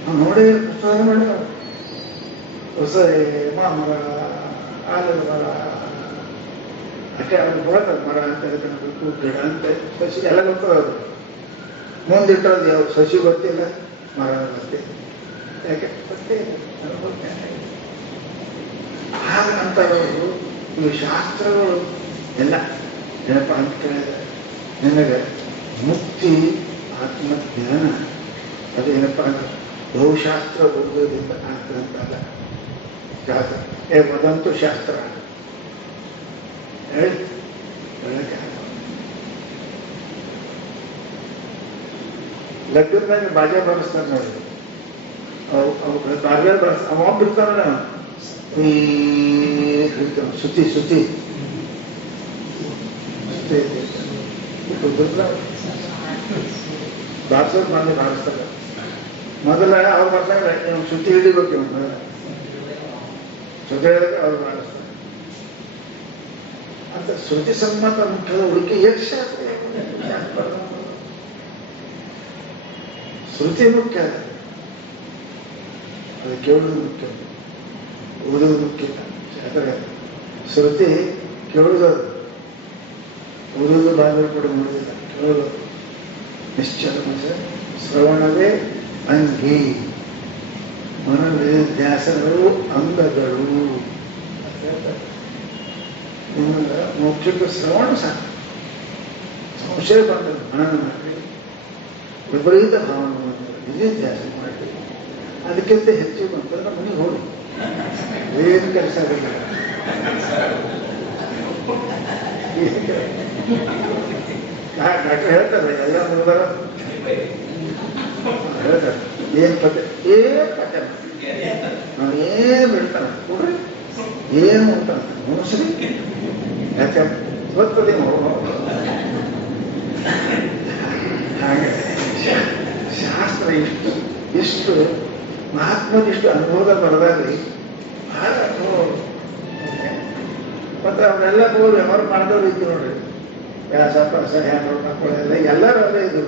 ನಾವು ನೋಡಿ ಪುಸ್ತಕ ಮಾಡಿದ ಹೊಸ ಮರ ಆಲದ ಮರ ಅಷ್ಟೇ ಅವ್ರಿಗೆ ಬರ್ತದೆ. ಮರ ಅಂತ ಹೇಳ್ಬೇಕು, ಗಿಡ ಅಂತ ಸಸಿ ಎಲ್ಲ ಗೊತ್ತದ. ಅದು ಮುಂದಿಟ್ಟದ್ದು ಯಾವ ಸಸಿ ಗೊತ್ತಿಲ್ಲ, ಮರ ಗೊತ್ತಿಲ್ಲ. ಯಾಕೆ ಗೊತ್ತೇ ಇಲ್ಲ. ಆಗ ನಂತರವರು ಈ ಶಾಸ್ತ್ರಗಳು ಎಲ್ಲ ಏನಪ್ಪ ಅಂತ ಕೇಳಿದ್ರೆ, ನಿನಗೆ ಮುಕ್ತಿ ಆತ್ಮಜ್ಞಾನ ಅದೇನಪ್ಪ ಅಂದ್ರೆ ಬಹುಶಾಸ್ತ್ರ ಓದೋದ್ರಿಂದ ಆಗ್ತದಂತಲ್ಲ. ಶಾಸ್ತ್ರ ವದಂತು ಶಾಸ್ತ್ರ ಹೇಳಿ ಒಳ್ಳೆ ಲಗ್ನದಾಗ ಬಾಜೆ ಬಾರಿಸ್ತಾರೆ ನೋಡಿ. ಬಾರ್ಬೇರ್ ಬಾರಿಸ್ ಅವ ಬಿಡ್ತಾನ ಸುತ್ತಿ ಸುತ್ತಿ ಬಾರಿಸೋದು ಮಂದಿ ಬಾರಿಸ್ತಾರೆ. ಮೊದಲ ಅವ್ರು ಬರ್ತಾರೆ ಸುತ್ತಿ ಹಿಡಿಬೇಕು ಸುದ್ದಿ ಹೇಳಿದ್ರೆ ಅವ್ರು ಬಾರಿಸ್ತಾರೆ ಅಂತ. ಶ್ರುತಿ ಸಮ್ಮತ ಮುಖ್ಯದ ಹುಡುಕಿ ಎಷ್ಟು ಶಾಸ್ತ್ರ ಶ್ರುತಿ ಮುಖ್ಯ, ಅದು ಕೇಳುವುದು ಮುಖ್ಯ, ಓದುವುದು ಮುಖ್ಯ. ಯಾಕಂದ್ರೆ ಶ್ರುತಿ ಕೇಳುವುದು, ಓದುವುದು ಬಾಗಿಲು ಕೂಡ ನೋಡುವುದಿಲ್ಲ, ಕೇಳುವುದು ನಿಶ್ಚಲ ಶ್ರವಣವೇ ಅಂಗಿ, ಮನೋಧ್ಯಾಸಗಳು ಅಂಗಗಳು. ನಿಮಗೆ ಮೋಕ್ಷಕ್ಕೆ ಶ್ರವಣ ಸಾಕು. ಸಂಶಯ ಬಂದ ಮನನ ಮಾಡಿ, ವಿಪರೀತ ಭಾವನೆ ಮಾಡಿದ್ರೆ ನಿಧಿಧ್ಯಾಸ ಮಾಡಿ, ಅದಕ್ಕಿಂತ ಹೆಚ್ಚು ಬಂತಂದ್ರೆ ಮನೆಗೆ ಹೋಗಿ ಏನು ಕೆಲಸ ಆಗಿಲ್ಲ. ಡಾಕ್ಟರ್ ಹೇಳ್ತಾರೆ ಎಲ್ಲ ಮುಗಿದಾರ ಹೇಳ್ತಾರೆ ಏನ್ ಪದ್ಯ ನಾನು ಏನು ಬಿಡ್ತಾನೆ ಕೊಡ್ರಿ ಏನು ಉಂಟಾನ ಮುಗಿಸ್ರಿ ಯಾಕಂದ್ರೆ ಗೊತ್ತದೆ ಹಾಗೆ ಶಾಸ್ತ್ರ ಇಷ್ಟು ಮಹಾತ್ಮದಿಷ್ಟು ಅನುಭವದ ಬರದಾಗ್ರಿ ಬಹಳ ಅನುಭವ. ಮತ್ತೆ ಅವನ್ನೆಲ್ಲ ಹೋಗಿ ವ್ಯವಹಾರ ಮಾಡಿದವ್ರು ಇದ್ದು ನೋಡ್ರಿ, ವ್ಯಾಸ ಪ್ರಾಸ ಹ್ಯಾಂಡ್ ಹಾಕೊಳ್ಳೋಲ್ಲ ಎಲ್ಲರೂ ಅದೇ ಇದು.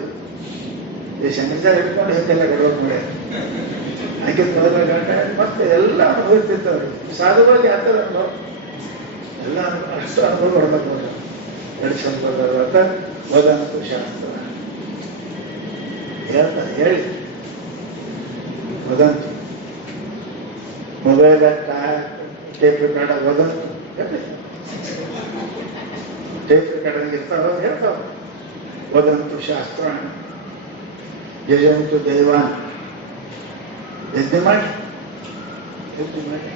ಈ ಶನಿಚಾರ ಇಟ್ಕೊಂಡು ಹಿಂಗೆಲ್ಲ ಕೊಡೋದು ನೋಡಿ ಹಾಗೆ ಮೊದಲ ಗಂಟೆ ಮತ್ತೆ ಎಲ್ಲ ಅನುಭವಿಸ್ತಿರ್ತವ್ರಿ. ಸಾಧುವಾಗಿ ಆ ಥರ ಅನುಭವ ಎಲ್ಲ ಅಷ್ಟು ಅನುಭವ ಹೊಡ್ಬೇಕು ನೋಡ್ರಿ. ನಡ್ಸ್ಕೊಂಡು ಬರ್ತ ವದಂತು ಶಾಸ್ತ್ರ ಹೇಳ್ತಾರೆ. ಹೇಳಿ ವದಂತು ಮೊಬೈಲ್ ಟೇಪ್ ರೆಕಾರ್ಡ್ ವದಂತು ಟೇಪ್ ರೆಕಾರ್ಡ್ ಇರ್ತಾವ ಹೇಳ್ತಾವ. ವದಂತು ಶಾಸ್ತ್ರ ಯಜಂತು ದೈವಾನ್, ಯಜ್ಞ ಮಾಡಿ ಯಜ್ಞ ಮಾಡಿ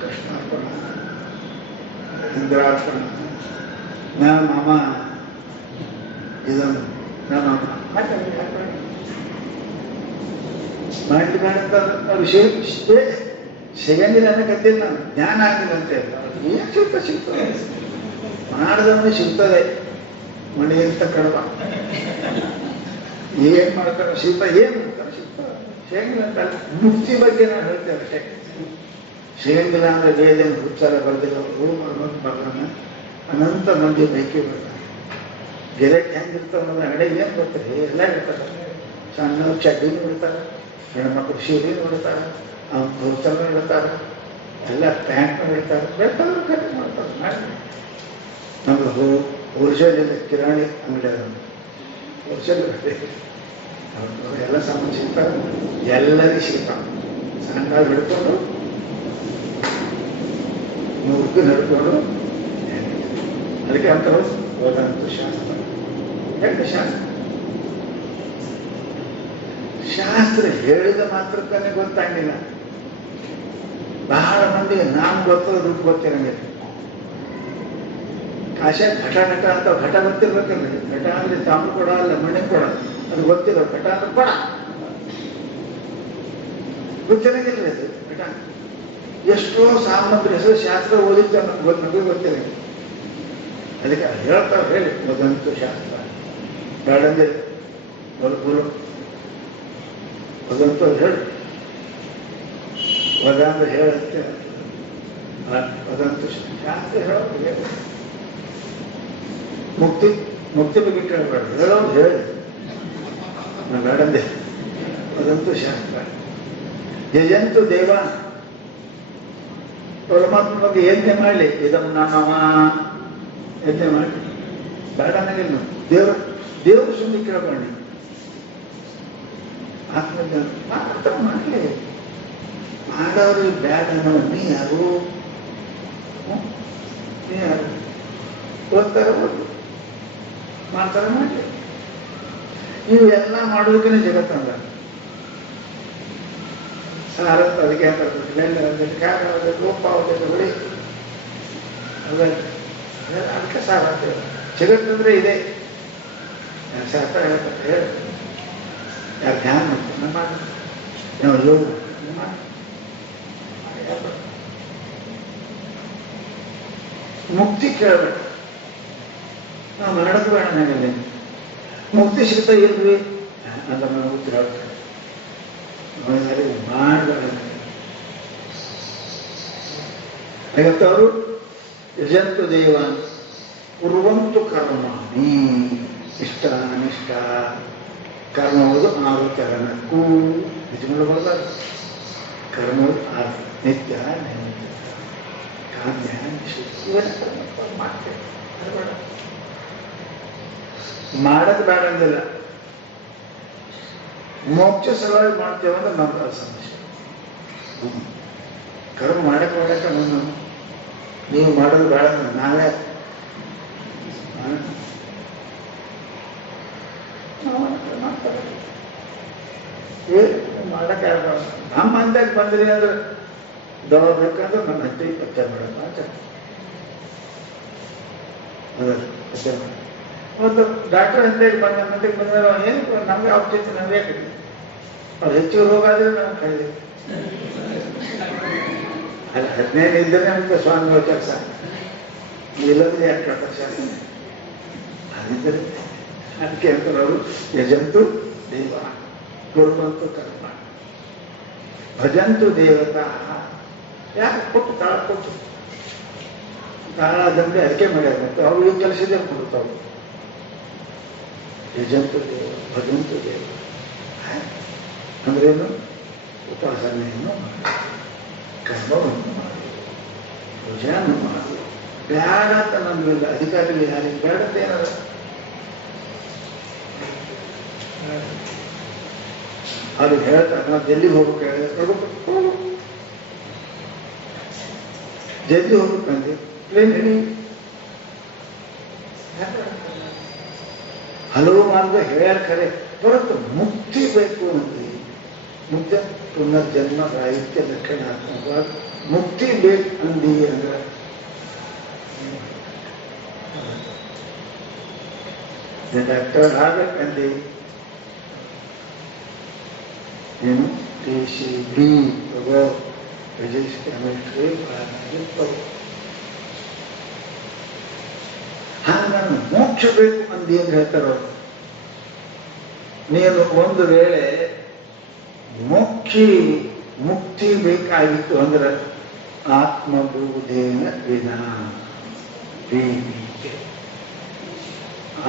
ಕೃಷ್ಣಾರ್ಪಣ ಇಂದ್ರಾರ್ಪಣ ಮಾಮ ಇದನ್ನು ನಮ್ಮ ಮಾಡ್ಲಿ ಬೇಡಂತ ವಿಷಯ ಸಿಗಂಗಿಲ್ಲ ಅನ್ನಕತ್ತಿಲ್ಲ ನಾನು. ಜ್ಞಾನ ಆಗಿಲ್ಲ ಅಂತ ಇಲ್ಲ. ಏನ್ ಸಿಗ್ತದೆ ಮಾಡಿದವನು ಸಿಗ್ತದೆ. ಮಣಿ ಅಂತ ಕಡವ ಏನ್ ಮಾಡ್ತಾರೆ ಸಿಗ್ತಾ ಏನ್ ಮಾಡ್ತಾರೆ ಸಿಗ್ತದೆ. ಸಿಗಂಗಿಲ್ಲ ಅಂತ ಮುಕ್ತಿ ಬಗ್ಗೆ ನಾನು ಹೇಳ್ತೇವೆ ಅಷ್ಟೇ. ಸಿಗಂಗಿಲ್ಲ ಅಂದ್ರೆ ಬೇದೇನು ಹುಚ್ಚಾರ ಬರ್ದಿಲ್ಲ ರೂಮ್ ಅನ್ನೋದು ಬರ್ದಾನ ಅನಂತ ಮಂದಿ ಬೈಕಿ ಬರ್ತಾನೆ. ಗಿರಕ್ಕೆ ಹೆಂಗಿರ್ತಾವ ಅನ್ನೋದು ಅಂಗಡಿ ಏನ್ ಬರ್ತಾರೆ ಎಲ್ಲ ಇರ್ತಾರೆ. ಸಣ್ಣ ಚಡ್ಡಿನೂ ಇಡ್ತಾರೆ, ಹೆಣ್ಮಕ್ಳು ಸೀರೆನೂ ಇಡ್ತಾರೆ, ಅವ್ನ ದೋಸ್ತನೂ ಇಡ್ತಾರೆ, ಎಲ್ಲ ಪ್ಯಾಂಟ್ನೂ ಇಡ್ತಾರೆ, ಬೇಕಾದ್ರೂ ಖರೀದಿ ಮಾಡ್ತಾರೆ. ಮಾಡಿ ನಮ್ಗೆ ಹೋಲ್ಸೇಲ್ ಕಿರಾಣಿ ಅಂಗಡಿ ಅದ, ಹೋಲ್ಸೇಲ್ ಎಲ್ಲ ಸಾಮಾನು ಸಿಗ್ತಾರೆ, ಎಲ್ಲರಿಗೂ ಸಿಗ್ತಾವೆ. ಸಣ್ಣ ಹಿಡ್ಕೊಂಡು ಮುಗ್ಗು ನಡ್ಕೊಂಡು ಅದಕ್ಕೆ ಅಂತ ವದಂತು ಶಾಸ್ತ್ರ. ಯಾಕೆ ಶಾಸ್ತ್ರ ಶಾಸ್ತ್ರ ಹೇಳಿದ ಮಾತ್ರಕ್ಕೇ ಗೊತ್ತಾಗಿಲ್ಲ. ಬಹಳ ಮಂದಿ ನಾಮ್ ಗೊತ್ತದ ದುಡ್ಡು ಗೊತ್ತಿರಂಗಿಲ್ಲ. ಕಾಶೆ ಘಟ ಘಟ ಅಂತ ಘಟ ಗೊತ್ತಿರ್ಬೇಕಲ್ಲ. ಘಟ ಅಂದ್ರೆ ತಾಮ್ರ ಕೊಡ ಅಲ್ಲ, ಮಣ್ಣೆ ಕೊಡ, ಅದು ಗೊತ್ತಿಲ್ಲ. ಘಟ ಅಂದ್ರೆ ಕೊಡ ಗೊತ್ತಿರಂಗಿಲ್ಲ. ಅದು ಘಟ ಎಷ್ಟೋ ಸಾಮಗ್ರಿ ಹೆಸರು ಶಾಸ್ತ್ರ ಓದಿದ್ದ ನಮಗೆ ಗೊತ್ತಿಲ್ಲ. ಅದಕ್ಕೆ ಹೇಳ್ತಾವ ಹೇಳಿ ವದಂತು ಶಾಸ್ತ್ರ ಬೇಡಂದ್ರೆ ಬಲು ವದಂತು ಹೇಳಿ ವದ ಅಂದ್ರೆ ಹೇಳುತ್ತೆ. ವದಂತು ಶಾಸ್ತ್ರ ಹೇಳೋದು ಮುಕ್ತಿ ಮುಕ್ತಿ ಬಗ್ಗೆ ಕೇಳಬೇಡ, ಹೇಳೋದು ಹೇಳಿ ನಾನು ಬೇಡಂದೆ. ವದಂತು ಶಾಸ್ತ್ರ ಯಜಂತು ದೇವ, ಪರಮಾತ್ಮ ಬಗ್ಗೆ ಯಜ್ಞ ಮಾಡಲಿ. ಇದನ್ನು ನಮ್ಮ ಯಜ್ಞ ಮಾಡಿ ಬೇಡ ಅನ್ನಂಗಿಲ್ಲ. ದೇವರು ಸುಮ್ಮನೆ ಕೇಳಬೇಡ. ಆತ್ಮಜ್ಞಾನ ಮಾತ್ರ ಮಾಡಲಿ. ಮಾಡೋರು ಬ್ಯಾಡ ಅನ್ನೋ ನೀ ಯಾರು? ನೀ ಯಾರು? ಓದ್ತಾರೆ ಓದಿ, ಮಾಡ್ತಾರೆ ಮಾಡಲಿ. ಇವೆಲ್ಲ ಮಾಡೋದಕ್ಕೆ ಜಗತ್ತಂದ ಸಾರತ್ ಅದಕ್ಕೆ ಲೋಪ ಹೊಡಿ ಅದಕ್ಕೆ ಸಾರ ಅಂತ ಜಗತ್ತಂದ್ರೆ ಇದೆ. ಶಾಸ್ತ್ರ ಹೇಳ್ತಾರೆ, ಹೇಳಿ ಯಾರು ಧ್ಯಾನ ಮಾಡ್ತಾರೆ ಮಾಡಿ, ನಾವು ಯೋಗ ಮಾಡಿ, ಮುಕ್ತಿ ಕೇಳಬೇಕು. ನಾವು ಮರಣದ ಬೇಡ ನನಗೆ ಮುಕ್ತಿ ಸಿಗ್ತಾ ಇಲ್ವಿ ಅಂತ ನಾವು ಉತ್ತರ ಮಾಡಬೇಡ. ಇವತ್ತವರು ಯಜಂತು ದೇವ ಕುರುವಂತು ಕರ್ಮ, ನೀ ಇಷ್ಟ ಅನಿಷ್ಟ ಕರ್ಮವುದು 6 ಚರಣಕ್ಕೂ ನಿಜಗಳು ಬರಬಾರ್ದು. ಕರ್ಮವು 6 ನಿತ್ಯ ನೈಮಿತ್ಯ ಕಾಮ್ಯ ನಿಷಿದ್ಧ ಇವನ್ನ ಕರ್ಮ ಮಾಡ್ತೇವೆ. ಬೇಡ ಮಾಡೋದು ಬೇಡ ಅಂದಿಲ್ಲ, ಮೋಕ್ಷ ಸಲುವಾಗಿ ಮಾಡ್ತೇವೆ ಅಂದ್ರೆ ನಮ್ದು ಸಮಸ್ಯೆ. ಕರ್ಮ ಮಾಡಕ್ಕೆ ನೀವು ಮಾಡೋದು ಬೇಡ ಅಂದ್ರೆ ನಾವೇ ಮಾಡಕ್ಕೆ ನಮ್ಮ ಹಂತಕ್ಕೆ ಬಂದ್ರಿ ಅಂದ್ರೆ ದವ ಬೇಕಂದ್ರೆ ನನ್ನ ಹಂತಕ್ಕೆ ಪತ್ತೆ ಮಾಡಲ್ಲ ಅಂತ ಪತ್ತೆ ಮಾಡ. ಒಂದು ಡಾಕ್ಟರ್ ಹಂತಕ್ಕೆ ಹಂತಕ್ಕೆ ಬಂದ್ರೆ ಏನು ನಮ್ಗೆ ಔಷಧಿ ನಮ್ಗೆ ಯಾಕಿದೆ, ಅವ್ರು ಹೆಚ್ಚು ರೋಗ ಆದ್ರೆ ನಾವು ಕಾಯಿಲೆ ಅಲ್ಲ 15 ಇದ್ದರೆ ನಮ್ಗೆ ಸ್ವಾಮಿ ಕೆಲಸ ಇಲ್ಲದ್ರೆ ಯಾಕೆ ಕೆಲಸ ಅದಿದ್ದರೆ ಅದಕ್ಕೆ ಹೇಳ್ತಾರೆ ಅವರು ಯಜಂತು ದೇವ ಕುರುವಂತು ಕರ್ಮ ಭಜಂತು ದೇವತಾ. ಯಾಕೆ ಕೊಟ್ಟು ತಾಳ ಕೊಟ್ಟು ತಾಳದಂತೆ ಅದಕ್ಕೆ ಮಾಡ್ಯಾರಂತೆ ಅವ್ರು ಈ ಕೆಲಸದೇ ಕೊಡ್ತಾವೆ. ಯಜಂತು ದೇವ ಭಜಂತು ದೇವ ಅಂದ್ರೇನು? ಉಪಾಸನೆಯನ್ನು ಮಾಡಿ, ಕರ್ಮವನ್ನು ಮಾಡಿ, ಪೂಜೆಯನ್ನು ಮಾಡಿ. ಬೇಡ ಅಂತ ನಮಗೆಲ್ಲ ಅಧಿಕಾರಿಗಳು ಯಾರಿಗೆ ಬೇಡಂತ ಏನಾರ ಅದು ಹೇಳ್ತಾರೆ. ನಾವು ಜಲ್ದಿ ಹೋಗ್ಬೇಕು, ಜಲ್ದಿ ಹೋಗ್ಬೇಕಂದ್ರೆ ಪ್ಲೇನ್ ಹೇಳಿ ಹಲವು ಮಾರ್ಗ ಹೇಳ್ಯಾರ ಖರೆ ಹೊರತು ಮುಕ್ತಿ ಬೇಕು ಅಂತೀವಿ. ಮುಕ್ತ ಪುನರ್ಜನ್ಮ ರಾಹಿತ್ಯ ಲಕ್ಷಣಾತ್ಮಕವಾಗಿ ಮುಕ್ತಿ ಬೇಕು ಅಂದಿ ಅಂದ್ರೆ ಡಾಕ್ಟರ್ ಆಗ್ಬೇಕಂದಿ ಏನು TCB ತಗೋ, ಫಿಸಿಕ್ಸ್ ಕೆಮಿಸ್ಟ್ರಿ ಹಂಗ ಮೋಕ್ಷ ಬೇಕು ಅಂದಿ ಅಂತ ಹೇಳ್ತಾರ. ನೀನು ಒಂದು ವೇಳೆ ಮುಕ್ತಿ ಬೇಕಾಗಿತ್ತು ಅಂದ್ರೆ ಆತ್ಮಬೋಧೇನ ವಿನಾ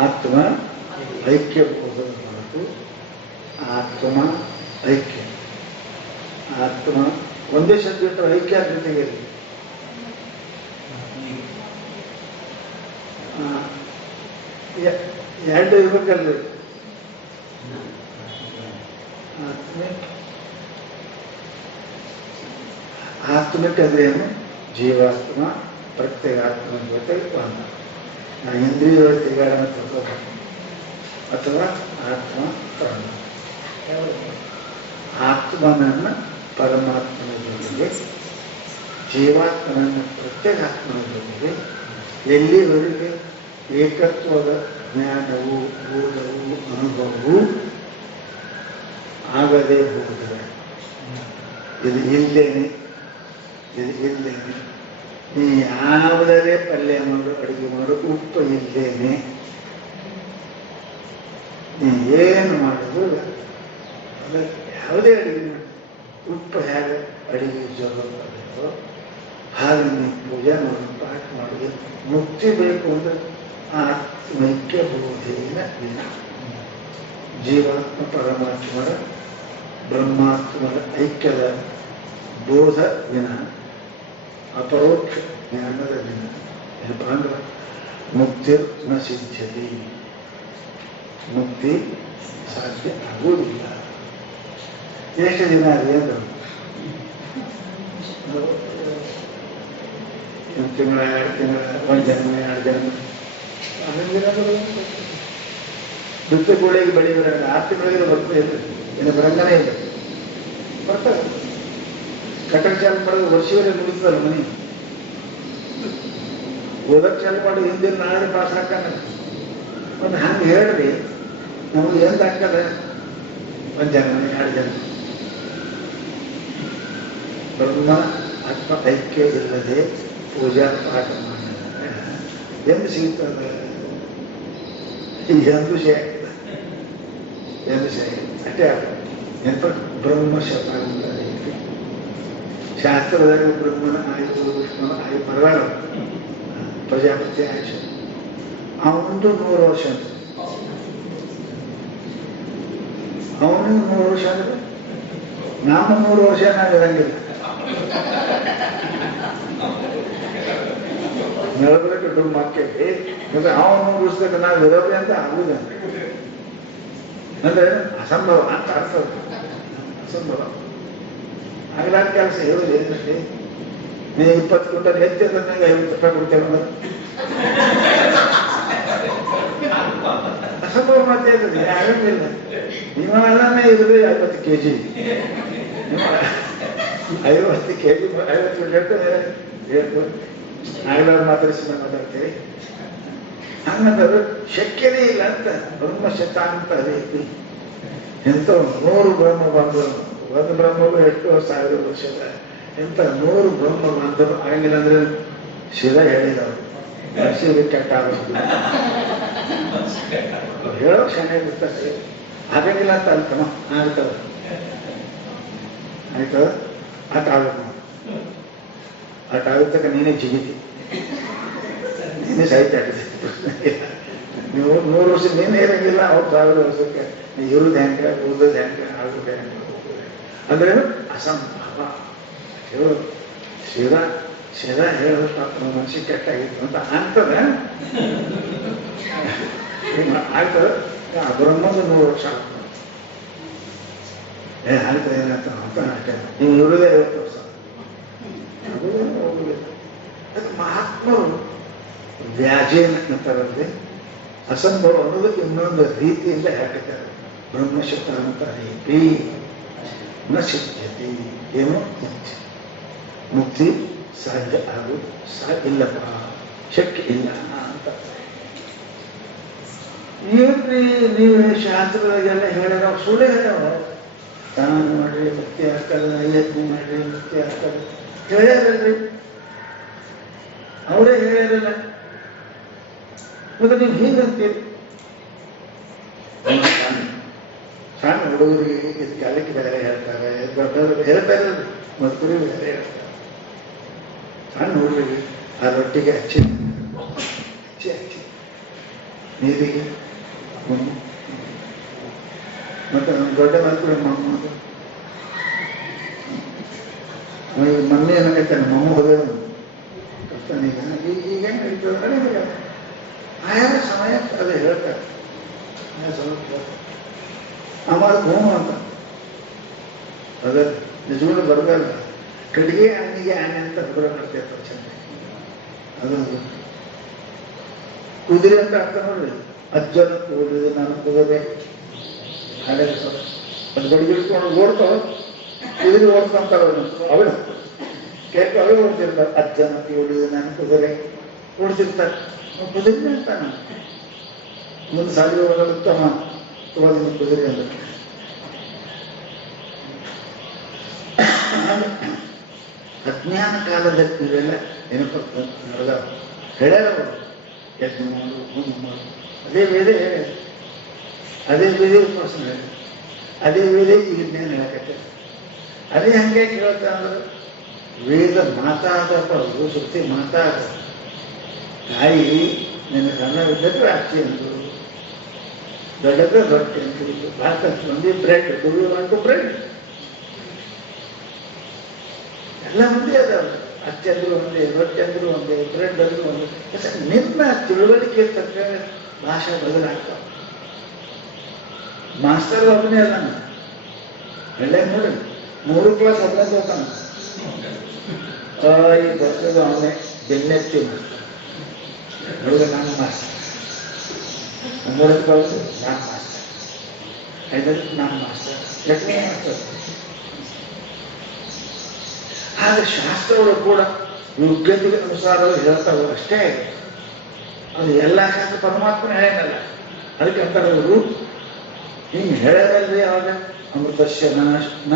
ಆತ್ಮ ಐಕ್ಯ ಬೋಧನ ಹೊರತು ಆತ್ಮ ಐಕ್ಯ ಆತ್ಮ ಒಂದೇ ಶಬ್ದ ಐಕ್ಯ ಜೊತೆಗೆ ಎರಡು ಇರ್ಬೇಕಲ್ರಿ. ಆತ್ಮಿಕ ಅಂದ್ರೇನು? ಜೀವಾತ್ಮ ಪ್ರತ್ಯೇಗಾತ್ಮ ಜೊತೆ ಒಂದ. ನಾವು ಇಂದ್ರಿಯ ತಿರುಗಾಡನ್ನು ತಗೋಬೇಕು ಅಥವಾ ಆತ್ಮ ಪ್ರಾಣ. ಆತ್ಮನನ್ನ ಪರಮಾತ್ಮನ ಜೊತೆಗೆ, ಜೀವಾತ್ಮನನ್ನ ಪ್ರತ್ಯೇಗಾತ್ಮನ ಜೊತೆಗೆ ಎಲ್ಲಿವರೆಗೆ ಏಕತ್ವದ ಜ್ಞಾನವು ಬೋಧವು ಅನುಭವವು ಆಗದೆ ಹೋದರೆ ಇದು ಇಲ್ಲೇನೆ ನೀ ಯಾವುದೇ ಪಲ್ಯ ಮಾಡು, ಅಡುಗೆ ಮಾಡು, ಉಪ್ಪು ಇಲ್ಲೇನೆ ನೀ ಏನು ಮಾಡೋದು ಯಾವುದೇ ಅಡುಗೆ ಮಾಡಿ ಉಪ್ಪು ಹೇಗೆ ಅಡುಗೆ ಜೋರೋ ಹಾಗೆ ನೀವು ಪೂಜೆ ಮಾಡಿ ಪಾಠ ಮಾಡಿದ್ರೆ ಮುಕ್ತಿ ಬೇಕು ಅಂದ್ರೆ ಆತ್ಮೈಕ್ಯ ಬೋಧೇನ ವಿನ ಜೀವಾತ್ಮ ಪರಮಾತ್ಮರ ಬ್ರಹ್ಮಾತ್ಮರ ಐಕ್ಯದ ಬೋಧ ವಿನ ಅಪರೋಕ್ಷ ಜ್ಞಾನದ ವಿನ ಏನಪ್ಪ ಅಂದ್ರೆ ಮುಕ್ತಿರ್ ನ ಸಿದ್ಧತೆ, ಮುಕ್ತಿ ಸಾಧ್ಯ ಆಗುವುದಿಲ್ಲ. ಎಷ್ಟು ದಿನ ಅದೇ ಅಂದರು? 1 ತಿಂಗಳ 2 ತಿಂಗಳ 1 ಜನ್ಮ 2 ಜನ್ಮ ಬಿತ್ತುಗೂಳಿಗೆ ಬೆಳೆಯುವ 6 ತಿಂಗಳಿಗೆ ಬರ್ತದೆ ಇಲ್ಲ, ಇನ್ನು ಬರಂಗನೇ ಇಲ್ಲ, ಬರ್ತಾರೆ. ಕಟ್ಟಡ ಚಾಲು ಮಾಡೋದು ವರ್ಷವೇ ಮುಗಿತದಲ್ಲ ಮನೆ. ಓದಕ್ಕೆ ಚಾಲು ಮಾಡಿ ಹಿಂದಿನ ನಾಳೆ ಪಾಸ್ ಹಾಕಾನ. ಒಂದು ಹಂಗೆ ಹೇಳ್ರಿ, ನಮಗೆ ಎಂತ ಹಾಕದ 1 ಜನ 2 ಜನ ಬ್ರಹ್ಮ ಆತ್ಮ ಐಕ್ಯ ಇಲ್ಲದೆ ಪೂಜಾ ಪಾಠ ಮಾಡಿದರೆ ಎಂದು ಸಿಗ್ತದೆ? ಎಂದು ಶೇ ಅಷ್ಟೇ ಎಂತ ಬ್ರಹ್ಮ ಶತ ಅಂತಾರೆ. ಶಾಸ್ತ್ರದಲ್ಲಿ ಬ್ರಹ್ಮನ ಆಯುಷ ವಿಷ್ಣುನ ಆಯು ಪರವಾರ ಪ್ರಜಾಪತಿ ಆಯುಷ ಅವನದು 100 ವರ್ಷ ಅಂತ. ಅವನಿಗೆ 100 ವರ್ಷ ಅಂದ್ರೆ ನಮ್ಮ 100 ವರ್ಷ ನಾವು ಇರಂಗಿಲ್ಲ. ನಡೆದ್ರೆ ದೊಡ್ಡ ಮಾರ್ಕೆಟ್ ಮತ್ತೆ ಅವನು 100 ವರ್ಷದಾಗ ನಾವು ಇರೋದೇ ಅಂತ ಆಗುದ ಅಂದ್ರೆ ಅಸಂಭವ ಅಂತ ಅರ್ಥ. ಅಸಂಭವ ಆಗ್ಲಾದ ಕೆಲಸ ಹೇಳುದು ಏನಂತೆ, ನೀವು 20 ಕ್ವಿಂಟಲ್ ಹೆಚ್ಚು ನನಗೆ 50 ರೂಪಾಯಿ ಕೊಡ್ತೇವೆ. ಅಸಂಭವ ಮತ್ತೆ ಇರ್ತದೆ, ಆಗಂಗಿಲ್ಲ. ನಿಮ್ಮನೇ ಇರುದು 50 kg, 50 kg 50 ಕ್ವಿಂಟಲ್ ಹೇಳ್ಬೋದು. ಆಗ್ಲಾದ್ರು ಮಾತಾಡಿಸಿ ಮಾತಾಡ್ತೀವಿ. ಹಂಗಂದ್ರೆ ಶಕ್ಯನೇ ಇಲ್ಲ ಅಂತ ಬ್ರಹ್ಮಶತ ಅಂತ ರೀತಿ. ಎಂತ 100 ಬ್ರಹ್ಮ ಬಂದರು, ಒಂದು ಬ್ರಹ್ಮವು 8,000 ವರ್ಷದ. ಎಂತ 100 ಬ್ರಹ್ಮ ಬಂದರು ಆಗಂಗಿಲ್ಲ ಅಂದ್ರೆ ಶಿರ ಹೇಳಿದವರು ಶಿವ ಕೆಟ್ಟ ಆಗೋದು ಹೇಳೋ ಶನಿ ಇರ್ತಾರೆ. ಆಗಂಗಿಲ್ಲ ಅಂತ ಅಲ್ಕಮ್ಮ ಆಗ್ತದ ಆಯ್ತದ ಆಟ ಆಗಬೇಕು. ಆಟ ಆಗುತ್ತಕ ನೀನೇ ಜಿಗಿತಿ, ನೀನೇ ಸಾಹಿತ್ಯ ಆಗಿದೆ. ನೀವು 100 ವರ್ಷ ನೀನು ಇರಂಗಿಲ್ಲ, ಅವ್ರು 1000 ವರ್ಷಕ್ಕೆ ನೀವು ಇರುವುದು ಹೆಂಗೆ, ಓದೋದು ಹೆಂಗೆ, ಆಗೋದು ಹೆಂಗೆ ಅಂದ್ರೆ ಅಸಂಭವ. ಹೇಳೋದು ಶಿರ ಹೇಳೋದು ಪಾಪ ಮನುಷ್ಯ ಕೆಟ್ಟಾಗಿತ್ತು ಅಂತ ಆಗ್ತದ. ಆಗ್ತದ. ಬ್ರಹ್ಮದ 100 ವರ್ಷ ಆಗ್ತದೆ. ಆಗ್ತದೆ ಏನಂತ ಅಂತ ಅಷ್ಟೇ. ನೀವು ಇರುವುದೇ 50 ವರ್ಷ ಹೋಗುದಿಲ್ಲ. ಅದು ಮಹಾತ್ಮರು ವ್ಯಾಜೇನ ಅಂತಾರಲ್ಲಿ ಅಸಂಭವ ಅನ್ನೋದಕ್ಕೆ ಇನ್ನೊಂದು ರೀತಿಯಿಂದ ಹೇಳ್ತಾರೆ. ಬ್ರಹ್ಮಶತ ಅಂತ ರೀತಿ ನ ಸಿದ್ಧತೆ. ಏನು ಮುಕ್ತಿ ಸಾಧ್ಯ ಆಗುವುದು ಇಲ್ಲಪ್ಪ, ಶಕ್ಯ ಇಲ್ಲ ಅಂತ. ಏನ್ರಿ ನೀವು ಶಾಸ್ತ್ರದಾಗೆಲ್ಲ ಹೇಳಿರೋ ಸುಳ್ಳು ಹೇಳ್ಯಾವ. ತಾನು ಮಾಡ್ರಿ ಮುಕ್ತಿ ಆಗ್ತಲ್ಲ, ಯತ್ನ ಮಾಡ್ರಿ ಮುಕ್ತಿ ಆಗ್ತಲ್ಲ ಹೇಳ್ಯಾರಲ್ರಿ, ಅವರೇ ಹೇಳ್ಯಾರಲ್ಲ. ಮತ್ತೆ ನೀವು ಹೀಗಂತೀರಿ. ಸಣ್ಣ ಹುಡುಗರಿಗೆ ಇದು ಕಾಲಕ್ಕೆ ಬೇರೆ ಹೇಳ್ತಾರೆ, ದೊಡ್ಡವರು ಹೇಳ್ತಾರೆ, ಮಕ್ಕಳು ಬೇರೆ ಹೇಳ್ತಾರೆ. ಸಣ್ಣ ಹುಡುಗರಿಗೆ ಆ ರೊಟ್ಟಿಗೆ ಹಚ್ಚಿ ನೀರಿಗೆ ಮತ್ತೆ ನಮ್ಮ ದೊಡ್ಡ ಮಕ್ಕಳು ಮಮ್ಮಿ ಏನಾಗೈತೆ, ಮಮ್ಮ ಹೋದವನು ಕಷ್ಟನೀಗ ಈಗ ಹೆಂಗೆ ನಡೀತದೆ. ಆಯಾ ಸಮಯ ಅದು ಹೇಳ್ತಾರೆ. ಆಮೇಲೆ ಹೋಮ ಅಂತ ಅದ ನಿಜವಾಗ್ಲೂ ಬರಬಾರ್ದು. ಕಡೆಗೆ ಆನೆಗೆ ಆನೆ ಅಂತ ಹುಡುಗ ಮಾಡ್ತಿರ್ತಾರೆ ಚೆನ್ನ. ಅದೊಂದು ಕುದುರೆ ಅಂತ ಅರ್ಥ ನೋಡ್ರಿ. ಅಜ್ಜನ ಕೂಡಿದೆ ನಾನು ಕುದುರೆ ಹಾಳೆ ಅದು ಬಡಿಗಿಡ್ಕೊಂಡು ಓಡ್ತಾವ, ಕುದುರೆ ಓಡ್ಕೊಂತಾವ ಅವಳು ಕೇಳ್ಕೊ ಅವೇ ಓಡ್ತಿರ್ತಾರೆ. ಅಜ್ಜನ ಕೂಡಿದೆ ನಾನು ಕುದುರೆ ಓಡ್ತಿರ್ತಾರೆ. ಕುದುರೆ ಅಂತಾನ ಮುಂದೆ ಸಾಲಿ ಹೋಗುತ್ತಮ್ಮ ತೋಳಿನ ಕುದುರೆ ಅಂದ್ರೆ. ಅಜ್ಞಾನ ಕಾಲದಲ್ಲಿ ನೀವೆಲ್ಲ ಏನಪ್ಪ ನಡೆದ ಹೇಳ್ಯಾರವರು ಯಜ್ಞ ಮಾಡು, ಹೋಮ ಮಾಡು, ಅದೇ ವೇದ ಹೇಳ, ಅದೇ ವೇದ ಉಪಾಸನೆ ಹೇಳಿ, ಅದೇ ವೇದ ಈಗ ಜ್ಞಾನ ಹೇಳಕತ್ತೆ. ಅದೇ ಹಂಗೆ ಕೇಳ್ತಾ ಅಂದ್ರೆ ವೇದ ಮಾತಾಡಪ್ಪ, ಶ್ರುತಿ ಮಾತಾಡ. ತಾಯಿ ನಿನ್ನ ಸಣ್ಣವಿದ್ದಕ್ಕೆ ಅಕ್ಕಿ ಅಂದರು, ದೊಡ್ಡದ ರೊಟ್ಟಿ ಅಂತಿದ್ರು, ಭಾತ ಮಂದಿ ಬ್ರೆಡ್, ದುರ್ವಿ ಅಂಟು ಬ್ರೆಡ್ ಎಲ್ಲ ಮಂದಿ ಅದಾವ. ಅಕ್ಕಿ ಅಂದ್ರು ಒಂದೇ, ರೊಟ್ಟಿ ಅಂದ್ರು ಒಂದೇ, ಬ್ರೆಡ್ ಅಂದ್ರು ಒಂದೇ. ನಿಮ್ಮ ತಿಳುವಳಿಕೆ ತಕ್ಕ ಭಾಷೆ ಬದಲಾಗ್ತಾವ. ಮಾಸ್ತರ್ ಒಬ್ಬನೇ ಅದಾನ, ಒಳ್ಳೆ ನೋಡಿ 3 ಕ್ಲಾಸ್ ಅಭ್ಯಾಸ ಹೋಗ್ತಾನ. ಈ ಬರ್ತದ ಅವನೇ ಬೆನ್ನೆತ್ತಿ ಮಾಸ್ತರ್ ಹುಡುಗ, ನಾನು ಮಾಸ್ತರ್ ಅಂಗಡಿಗೆ ಕಳಿಸಿ ನಾನು ಮಾಸ್ಟರ್, ಐದಕ್ಕೆ ನಾನು ಮಾಸ್ಟರ್, ಎಷ್ಟನೇ ಮಾಸ್ಟರ್. ಆದರೆ ಶಾಸ್ತ್ರಗಳು ಕೂಡ ಯೋಗ್ಯತೆಗೆ ಅನುಸಾರ ಹೇಳ್ತಾವೆ ಅಷ್ಟೇ. ಅದು ಎಲ್ಲ ಶಾಸ್ತ್ರ ಪರಮಾತ್ಮನ ಹೇಳಲ್ಲ. ಅದಕ್ಕೆ ಅಂತಾರೆ ಅವರು ಹಿಂಗೆ ಹೇಳೋದಲ್ರಿ ಅವಾಗ ಅಮೃತಸ್ಯ ನ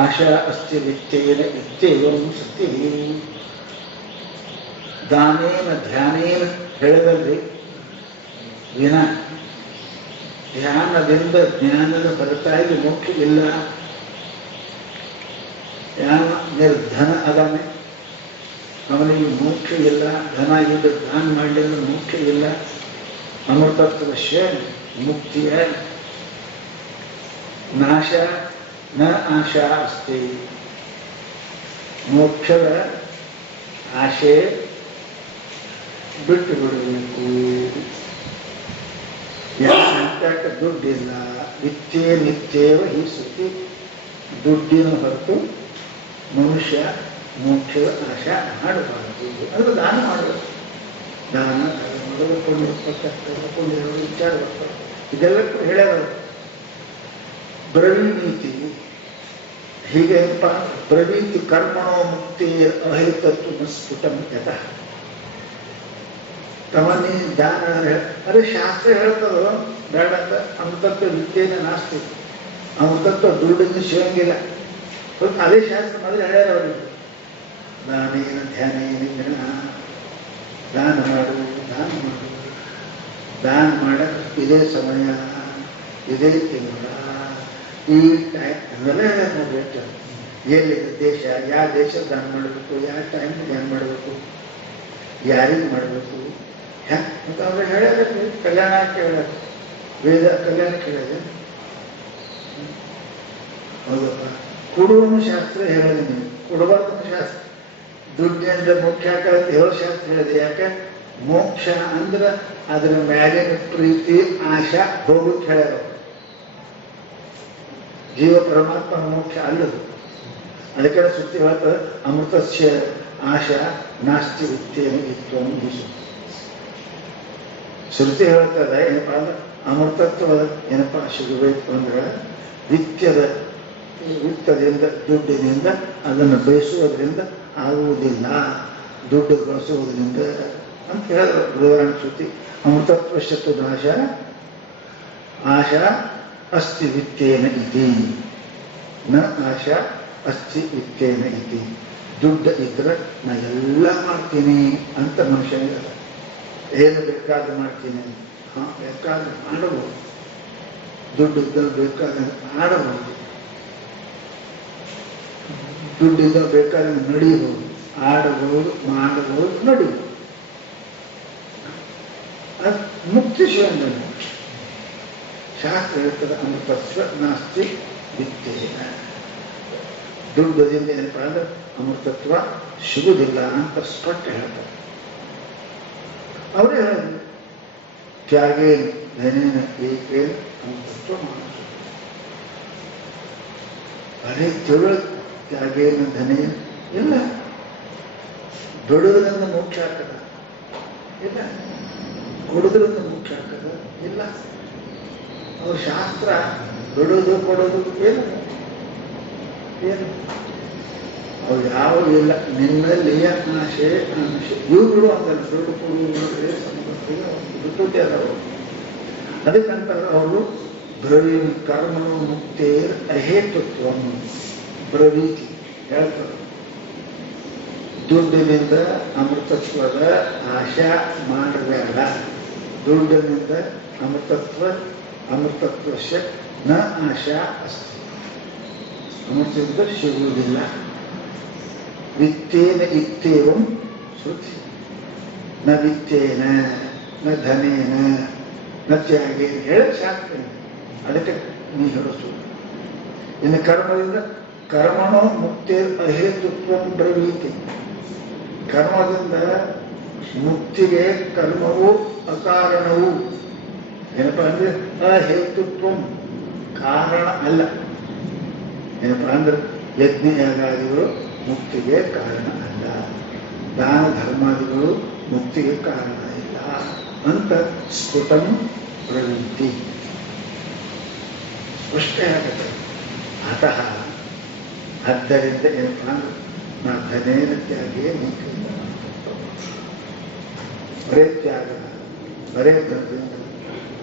ಆಶಾ ಅಸ್ತಿ ವಿತ್ತೇನ ಇತ್ತೇವಂ ಸತ್ಯ ದಾನೇನ ಧ್ಯಾನೇನ ಹೇಳದಲ್ರಿ. ವಿನ ಧ್ಯಾನದಿಂದ ಜ್ಞಾನದ ಹೊರತಾಗಿ ಮೋಕ್ಷ ಇಲ್ಲ. ಯಾವ ನಿರ್ಧನ ಅದಾನೆ ಅವನಿಗೆ ಮೋಕ್ಷ ಇಲ್ಲ. ಧನ ಇದ್ದ ದಾನ ಮಾಡಲಿಲ್ಲ ಮೋಕ್ಷ ಇಲ್ಲ. ಅಮೃತತ್ವಶ್ಯ ಮುಕ್ತಿಯ ನಾಶ ನ ಆಶಾ ಅಸ್ತಿ. ಮೋಕ್ಷದ ಆಶೆ ಬಿಟ್ಟು ಬಿಡಬೇಕು. ಯಾವ ದುಡ್ಡಿಲ್ಲ. ನಿತ್ಯ ನಿತ್ಯವ ಈ ಸುದ್ದಿ ದುಡ್ಡಿನ ಹೊರತು ಮನುಷ್ಯ ಮೋಕ್ಷದ ಆಶಾ ಮಾಡಬಾರದು. ಅದು ದಾನ ಮಾಡಬೇಕು. ದಾನ ಕೊಂಡು ವಿಚಾರ ಬರ್ತಾರೆ. ಇದೆಲ್ಲಕ್ಕೂ ಹೇಳ್ಯಾರ. ಬ್ರವೀನೀತಿ ಹೀಗೆಪ್ಪ ಬ್ರವೀತಿ ಕರ್ಮಣೋ ಮುಕ್ತಿ ಅಹಿತತ್ವ ಸ್ಫುಟಂ ಯತಃ. ತಮನಿ ದಾನ ಅದೇ ಶಾಸ್ತ್ರ ಹೇಳ್ತದೋ ಬೇಡ ಅಂತ. ಅಮೃತತ್ವ ವಿದ್ಯೆನೇ ನಾಸ್ತಿ. ಅಮೃತತ್ವ ದುಡ್ಡಿಂದ ಸಿಗಂಗಿಲ್ಲ. ಅದೇ ಶಾಸ್ತ್ರ ಮೊದಲು ಹೇಳ್ಯಾರ ಅವರಿಗೆ. ದಾನೇನ ಧ್ಯಾನೇನ ಗಣ ದಾನ ಮಾಡು, ದಾನ ಮಾಡು. ದಾನ ಮಾಡಕ್ಕೆ ಇದೇ ಸಮಯ, ಇದೇ ತಿಂಗಳ, ಈ ಟೈಮ್ ಅವೆಲ್ಲ ಹೇಳ್ಯಾರ ನೋಡ್ರಿ. ಎಲ್ಲಿದೆ ದೇಶ, ಯಾವ ದೇಶ ದಾನ ಮಾಡಬೇಕು, ಯಾವ ಟೈಮ್ ಧ್ಯಾನ ಮಾಡಬೇಕು, ಯಾರಿಗೆ ಮಾಡಬೇಕು ಅಂತ ಅವ್ರು ಹೇಳ್ಯಾರ. ಕಲ್ಯಾಣಕ್ಕೆ ಹೇಳ್ಯಾರ. ವೇದ ಕಲ್ಯಾಣಕ್ಕೆ ಹೇಳಿದೆ. ಹೌದಪ್ಪ. ಕೊಡುವನು ಶಾಸ್ತ್ರ ಹೇಳಿದೆ. ನೀವು ಕೊಡಬಾರ್ದು ಶಾಸ್ತ್ರ. ದುಡ್ಡಿನಿಂದ ಮೋಕ್ಷ ಆಗತ್ತೆ ಹೇಳೋ ಶಾಸ್ತ್ರ ಹೇಳಿದೆ. ಯಾಕೆ? ಮೋಕ್ಷ ಅಂದ್ರೆ ಅದರ ಮ್ಯಾಲಿನ ಪ್ರೀತಿ ಆಶಾ ಹೋಗಕ್ಕೆ ಹೇಳ್ಯಾರ. ಜೀವ ಪರಮಾತ್ಮ ಮೋಕ್ಷ ಅಲ್ಲದು. ಅದಕ್ಕೆ ಸುತ್ತಿ ಹೇಳ್ತಾರೆ ಅಮೃತಸ್ಯ ಆಶಾ ನಾಸ್ತಿ ವಿತ್ತೇನ ಇತ್ವಂ ಹಿಸು. ಶ್ರುತಿ ಹೇಳ್ತಾರೆ ಏನಪ್ಪಾ ಅಂದ್ರೆ ಅಮೃತತ್ವದ ಏನಪ್ಪಾ ಸಿಗಬೇಕು ಅಂದ್ರೆ ವಿತ್ತದಿಂದ ದುಡ್ಡಿನಿಂದ ಅದನ್ನು ಬಯಸುವುದರಿಂದ ಆಗುವುದಿಲ್ಲ. ದುಡ್ಡು ಬಳಸುವುದರಿಂದ ಅಂತ ಹೇಳಿದ್ರು ಬೃಹದಾರಣ್ಯ ಶ್ರುತಿ. ಅಮೃತತ್ವ ಶತ್ರುನಾಶ ಆಶಾ ಅಸ್ತಿ ವಿತ್ತೇನ ಇತಿ ನ ಆಶಾ ಅಸ್ತಿ ವಿತ್ತೇನ ಇತಿ. ದುಡ್ಡು ಇದ್ರೆ ನಾ ಎಲ್ಲ ಮಾಡ್ತೀನಿ ಅಂತ ಮನುಷ್ಯ ಏನು ಬೇಕಾದ್ರೂ ಮಾಡ್ತೀನಿ. ಬೇಕಾದ್ರೆ ಮಾಡಬಹುದು. ದುಡ್ಡು ಇದ್ದಲ್ಲಿ ಬೇಕಾದ್ರೆ ಆಡಬಹುದು. ದುಡ್ಡಿಂದ ಬೇಕಾದ್ರೆ ನಡೀಬಹುದು, ಆಡಬಹುದು, ಮಾಡಬಹುದು, ನಡೀಬಹುದು. ಅದು ಮುಕ್ತಿ ಶಿವನ ಶಾಸ್ತ್ರ ಹೇಳ್ತದೆ ಅಮೃತಸ್ವ ನಾಸ್ತಿ ವಿತ್ತೇನ. ದುಡ್ಡದಿಂದ ಏನಪ್ಪಾ ಅಂದ್ರೆ ಅಮೃತತ್ವ ಸಿಗುವುದಿಲ್ಲ ಅಂತ ಸ್ಪಷ್ಟ ಹೇಳ್ತಾರೆ. ಅವರೇ ಹೇಳಿದ್ರು ತ್ಯಾಗೇನ ಧನೇನ ಏಕೇನ ಅಮೃತತ್ವ ಮಾನಸ. ಅದೇ ತಿಳಿ ತ್ಯಾಗೇನ ಧನೇನ ಇಲ್ಲ. ಬಿಡುವುದರಿಂದ ಮೋಕ್ಷ ಆಗ್ತದ ಇಲ್ಲ. ಕೊಡುವುದರಿಂದ ಮೋಕ್ಷ ಆಗ್ತದ ಇಲ್ಲ. ಅವ್ರ ಶಾಸ್ತ್ರ ಬಿಡುವುದು ಕೊಡೋದು ಏನು ಏನು ಅವ್ರು ಯಾವ ಇಲ್ಲ. ನಿನ್ನಲ್ಲಿ ಆಶೆ ಆಶೆ ಇವು ಬಿಡು ಅಂತಲ್ಲ. ದುಡ್ಡು ಕೊಡುವುದೇ ಬಿಟ್ಟುತ್ತೆ ಅದಾವ. ಅದಕ್ಕಂತಾರೆ ಅವರು ಬ್ರವೀನ್ ಕರ್ಮಣೋ ಮುಕ್ತೇರ್ ಅಹೇತುತ್ವ ಬ್ರವೀತಿ ಹೇಳ್ತಾರೆ. ದುಡ್ಡಿನಿಂದ ಅಮೃತತ್ವದ ಆಶಾ ಮಾಡಬೇಡ. ದುಡ್ಡಿನಿಂದ ಅಮೃತತ್ವಶ ನ ಆಶಾ ಅಸ್ತಿ. ಅಮೃತದಿಂದ ಸಿಗುವುದಿಲ್ಲ. ವಿತ್ತೇನ ಇತ್ತೇವಂ ಶ್ರುತಿ. ನ ವಿತ್ತೇನ ನ ಧನೇನ ನ ತ್ಯಾಗೇನ ಹೇಳ ಶಾಸ್ತ್ರ. ಅದಕ್ಕೆ ನೀ ಹೇಳೋದು. ಇನ್ನು ಕರ್ಮದಿಂದ ಕರ್ಮಣೋ ಮುಕ್ತೇರ್ ಅಹೇತುತ್ವ ಬ್ರವೀತಿ. ಕರ್ಮದಿಂದ ಮುಕ್ತಿಗೆ ಕರ್ಮವು ಅಕಾರಣವು. ಏನಪ್ಪಾ ಅಂದ್ರೆ ಅಹೇತುತ್ವ ಕಾರಣ ಅಲ್ಲ. ಏನಪ್ಪಾ ಅಂದ್ರೆ ಯಜ್ಞಯಾಗಾದಿಗಳು ಮುಕ್ತಿಗೆ ಕಾರಣ ಅಲ್ಲ. ದಾನ ಧರ್ಮಾದಿಗಳು ಮುಕ್ತಿಗೆ ಕಾರಣ ಇಲ್ಲ ಅಂತ ಸ್ಫುಟಂ ಪ್ರವೃತ್ತಿ ಸ್ಪಷ್ಟ ಆಗುತ್ತೆ. ಅತಃ ಆದ್ದರಿಂದ ಏನಪ್ಪ ಅಂದ್ರೆ ನಾ ಧನೇನ ತ್ಯಾಗೇ ನೀತಿಯಿಂದ ಬರೇ ತ್ಯಾಗ ಬರೇ ಧನದಿಂದ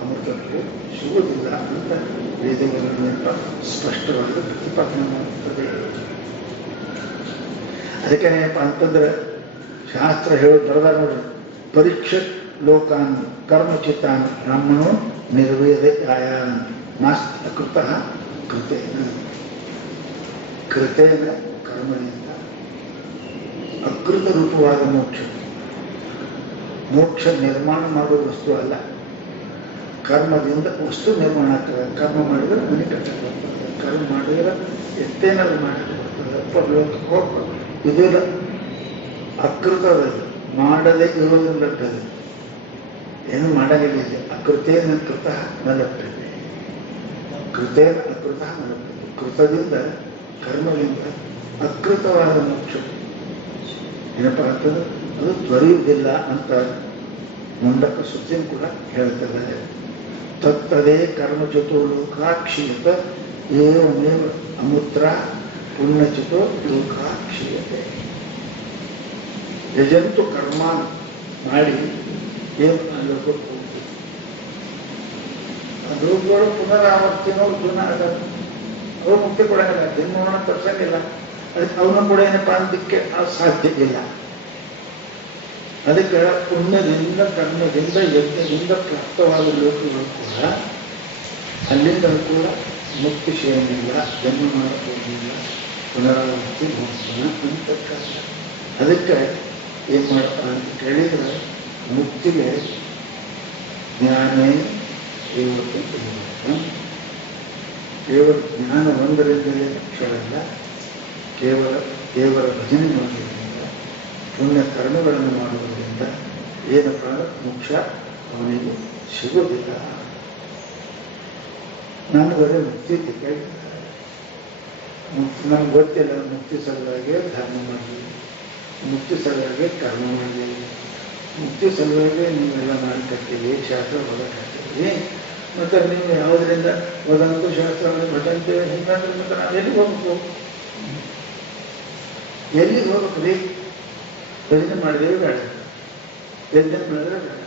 ಅಮೃತಕ್ಕೂ ಸಿಗುವುದಿಲ್ಲ ಅಂತ ವೇದಗಳನ್ನೆಲ್ಲ ಸ್ಪಷ್ಟವಾಗಿ ಪ್ರತಿಪಾದನೆ ಮಾಡುತ್ತದೆ. ಅದಕ್ಕೆ ಏನಪ್ಪ ಅಂತಂದ್ರೆ ಶಾಸ್ತ್ರ ಹೇಳೋದು ಬರದಾರ ನೋಡ್ರಿ, ಪರೀಕ್ಷೆ ಲೋಕಾನ್ ಕರ್ಮಚಿತ್ತಾನ್ ಬ್ರಾಹ್ಮಣೋ ನಿರ್ವೇದಾಯಾನ್ ನಾಸ್ತಿ ಅಕೃತಃ ಕೃತೇನ ಕೃತೇನ ಕರ್ಮಣಿಂದ ಅಕೃತ ರೂಪವಾದ ಮೋಕ್ಷ. ಮೋಕ್ಷ ನಿರ್ಮಾಣ ಮಾಡುವ ವಸ್ತು ಅಲ್ಲ, ಕರ್ಮದಿಂದ ವಸ್ತು ನಿರ್ಮಾಣ ಆಗ್ತದೆ. ಕರ್ಮ ಮಾಡಿದ್ರೆ ಮನೆ ಕಟ್ಟಕ್ಕೆ ಬರ್ತದೆ, ಕರ್ಮ ಮಾಡಿದ್ರೆ ಎತ್ತೇನಾದ್ರು ಮಾಡಕ್ಕೆ ಬರ್ತದೆ, ಪರಲೋಕಕ್ಕೆ ಹೋಗ್ಬಾರ್ದು. ಇದೆಲ್ಲ ಅಕೃತದಲ್ಲಿ ಮಾಡದೆ ಇರೋದ್ರಿಂದ ಲಭ್ಯತೆ ಏನು ಮಾಡಲಿಲ್ಲ. ಅಕೃತೇನ ಕೃತ ನ ಲಭ್ಯತೆ, ಕೃತೇನ ಅಕೃತ ನ ಲಭ್ಯತೆ. ಕೃತದಿಂದ ಕರ್ಮದಿಂದ ಅಕೃತವಾದ ಮೋಕ್ಷ ಏನಪ್ಪ ಅಂತಂದ್ರೆ ಅದು ದೊರೆಯುವುದಿಲ್ಲ ಅಂತ ಮುಂಡಕ ಸುದ್ದಿ ಕೂಡ ಹೇಳ್ತದೆ. ತತ್ತದೇ ಕರ್ಮಚ್ಯುತೋ ಲೋಕಾಕ್ಷೀಯತ ಏವಮೇವ ಅಮೂತ್ರ ಪುಣ್ಯಚ್ಯುತೋ ಲೋಕಾಕ್ಷೀಯತೆ. ಯಜಂತು ಕರ್ಮ ಮಾಡಿ ಏನು ಲೋಕಕ್ಕೆ ಹೋಗ್ತದೆ, ಅದು ಪುನರಾವರ್ತಿನೋ ಜೀವನ ಆಗಲ್ಲ, ಅವ್ರು ಮುಕ್ತಿ ಕೊಡಂಗಿಲ್ಲ, ಜನ್ಮವನ್ನು ತರ್ಸಂಗಿಲ್ಲ. ಅದಕ್ಕೆ ಅವನು ಕೂಡ ಏನಪ್ಪ ಅದಕ್ಕೆ ಸಾಧ್ಯ ಇಲ್ಲ. ಅದಕ್ಕೆ ಪುಣ್ಯದಿಂದ ಕರ್ಮದಿಂದ ಯಜ್ಞದಿಂದ ಪ್ರಾಪ್ತವಾದ ಲೋಕಗಳು ಕೂಡ ಅಲ್ಲಿಂದ ಕೂಡ ಮುಕ್ತಿ ಸೇರಲಿಲ್ಲ, ಜನ್ಮ ಮಾಡಬಹುದಿಲ್ಲ, ಪುನರಾವರ್ತಿ ಹೋಗ್ತಾನ ಅಂತ. ಅದಕ್ಕೆ ಏನು ಮಾಡಪ್ಪ ಅಂತ ಕೇಳಿದ್ರೆ ಮುಕ್ತಿಗೆ ಜ್ಞಾನೇ ಇವತ್ತು ಕೇವಲ ಜ್ಞಾನ ಒಂದರಿಂದಲೇ ಅಕ್ಷರಲ್ಲ, ಕೇವಲ ದೇವರ ಭಜನೆ ಮಾಡುವುದರಿಂದ ಪುಣ್ಯ ಕರ್ಮಗಳನ್ನು ಮಾಡುವುದರಿಂದ ಏನಪ್ಪ ಮೋಕ್ಷ ಅವನಿಗೆ ಸಿಗುವುದಿಲ್ಲ. ನನಗಡೆ ಮುಕ್ತಿ ಬೇಕಾಗಿದ್ದಾರೆ, ನಮ್ಗೆ ಗೊತ್ತಿಲ್ಲ. ಮುಕ್ತಿ ಸಲುವಾಗಿ ಧರ್ಮ ಮಾಡಲಿ, ಮುಕ್ತಿ ಸಲುವಾಗಿ ಕರ್ಮ ಮಾಡಲಿ, ಮುಕ್ತಿ ಸಲುವಾಗಿ ನೀವೆಲ್ಲ ಮಾಡ್ಕತ್ತೀವಿ, ಶಾಸ್ತ್ರ ಓದಕ್ಕಾಗ್ತೀವಿ. ಮತ್ತು ನೀವು ಯಾವುದರಿಂದ ಓದಂತೂ ಶಾಸ್ತ್ರ ಭಜಂತೇವೆ ಹಿಂಗಂದ್ರೆ ಮತ್ತೆ ನಾವು ಎಲ್ಲಿಗೆ ಹೋಗ್ಬೇಕು? ಎಲ್ಲಿಗೆ ಹೋಗ್ಬೇಕು ರೀ? ಭಜನೆ ಮಾಡಿದ್ರೆ ಬೇಡ, ಯಜ್ಞ ಮಾಡಿದ್ರೆ ಬೇಡ,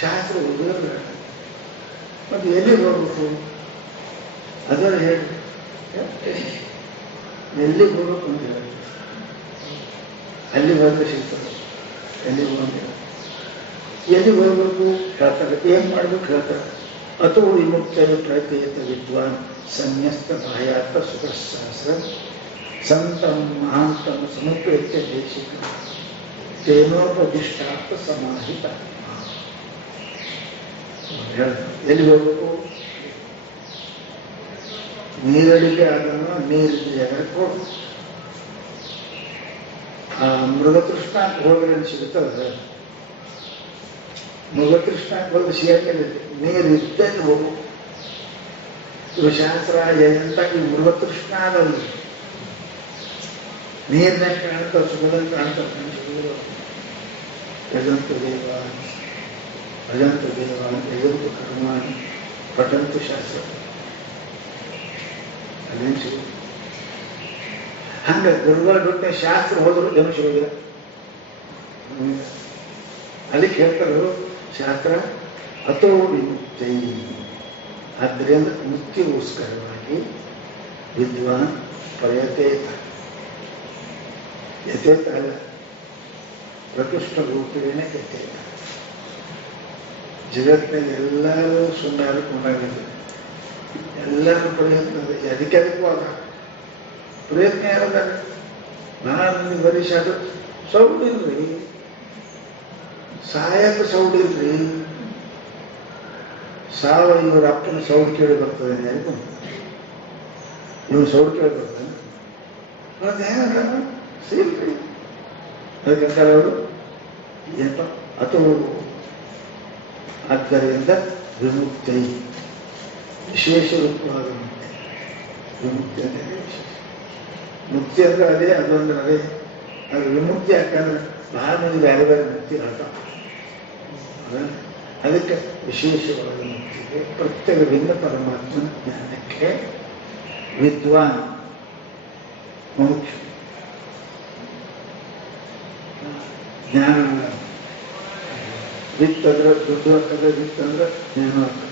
ಶಾಸ್ತ್ರ ಓದಿದ್ರೆ ಬೇಡ, ಮತ್ತು ಎಲ್ಲಿಗೆ ಹೋಗ್ಬೇಕು? ಅದರ ಹೇಳಿ ಎಲ್ಲಿಗೆ ಹೋಗ್ಬೇಕು ಅಂತ ಹೇಳಿ ಅಲ್ಲಿಗೆ ಹೋದ್ರೆ ಸಿಗ್ತದೆ. ಎಲ್ಲಿಗೆ ಹೋಗಿಲ್ಲ, ಎಲ್ಲಿಗೆ ಹೋಗ್ಬೇಕು ಹೇಳ್ತಾರೆ, ಏನು ಮಾಡ್ಬೇಕು ಹೇಳ್ತಾರೆ. ಅಥವಾ ವಿಮುಕ್ತ ಪ್ರಯತ್ನ ವಿದ್ವಾನ್ ಸನ್ಯಸ್ತ ಬಾಹ್ಯಾತ ಸುಖಶಾಸ್ತ್ರ ಸಂತಂ ಮಹಾಂತಂ ಸಮುಪೇತ್ಯ ದೇಶಿಕ ತೇನೋಪದಿಷ್ಟಾರ್ಥ ಸಮಾಹಿತ. ಎಲ್ಲಿ ಹೋಗ್ಬೇಕು? ನೀರಡಿಗೆ ಅದನ್ನು ನೀರಿನ ಜಾಗಕ್ಕೆ ಹೋಗ್ಬೇಕು. ಆ ಮೃಗತೃಷ್ಣ ಹೋದ್ರೆ ಸಿಗುತ್ತದೆ. ಮೃಗತೃಷ್ಣಕ್ಕೆ ಹೋದ್ರೆ ಸಿಗಕ್ಕಿಲ್ಲ, ನೀರು ಇದ್ದಲ್ಲಿ ಹೋಗು. ಇವು ಶಾಸ್ತ್ರ ಏನಂತ ಈ ಮೃಗತೃಷ್ಣ ಅದಲ್ಲ, ನೀರಿನಾಗ ಕಾಣ್ತಾವ, ಸುಖದಂಗೆ ಕಾಣ್ತಾವ. ಯಜಂತು ದೇವ ಭಜಂತು ದೇವ ಯಜಂತು ಕರ್ಮಾಣಿ ಪಠಂತು ಶಾಸ್ತ್ರ ಅಲ್ಲೇನು ಸಿಗುತ್ತೆ. ಹಂಗೆ ಗುರುಗಳ ಬಿಟ್ಟೆ ಶಾಸ್ತ್ರ ಹೋದ್ರು ಜನ ಸಿಗೋದಿಲ್ಲ. ಅದಕ್ಕೆ ಹೇಳ್ತಾರೆ ಶಾಸ್ತ್ರ ಅಥೋ ವಿಮುಕ್ತಿ. ಆದ್ದರಿಂದ ಮುಕ್ತಿಗೋಸ್ಕರವಾಗಿ ವಿದ್ವಾನ್ ಪ್ರಯತೇತ, ಯಥೇತ ಅಲ್ಲ, ಪ್ರಕೃಷ್ಟ ರೂಪೇಣ ಯಥೇತ. ಜಗತ್ತಿನಲ್ಲಿ ಎಲ್ಲರೂ ಸುಮ್ಮನೆ ಕೊಂಡಾಗಿದ್ದಾರೆ, ಎಲ್ಲರೂ ಪ್ರಯತ್ನ. ಅದಕ್ಕೆ ಪ್ರಯತ್ನ ಯಾರದಾರೆ? ನಾನು ಬರೀ ಸೌಡಿಲ್ರಿ, ಸಾಯಕ್ಕೆ ಸೌಡಿಲ್ರಿ. ಇವ್ರ ಅಪ್ಪನ ಸೌಡ್ ಕೇಳಿ ಬರ್ತದೆ, ಯಾರಿಗೂ ಇವ್ನು ಸೌಡ್ ಕೇಳಿ ಬರ್ತದೆ. ಮತ್ತೆ ಹೇಗ ಸಿಲ್ರಿ? ಅದಕ್ಕಂತಾರೆ ಅವರು ಏನಪ್ಪ ಅಥವಾ ಆದ್ದರಿಂದ ವಿಮುಕ್ತಿ ವಿಶೇಷ ರೂಪವಾದ ಮುಕ್ತಿ. ವಿಮುಕ್ತಿ ಅಂದರೆ ವಿಶೇಷ ಮುಕ್ತಿ ಅಂದ್ರೆ ಅದೇ, ಅದೊಂದ್ರೆ ಅದೇ. ಅದು ವಿಮುಕ್ತಿ ಯಾಕಂದ್ರೆ ಬಹಳ ಮಂದಿ ಬೇರೆ ಬೇರೆ ಮುಕ್ತಿ ಹೇಳ್ತಾವ. ಅದಕ್ಕೆ ವಿಶೇಷವಾದ ಮುಕ್ತಿಗೆ ಪ್ರತ್ಯೇಕದಿಂದ ಪರಮಾತ್ಮನ ಜ್ಞಾನಕ್ಕೆ ವಿದ್ವಾನ್ ಮುಖ್ಯ. ಜ್ಞಾನ ವಿತ್ತಂದ್ರೆ ದುಡ್ಡು ಹಾಕದ, ವಿತ್ತಂದ್ರೆ ಜ್ಞಾನ ಹಾಕದ.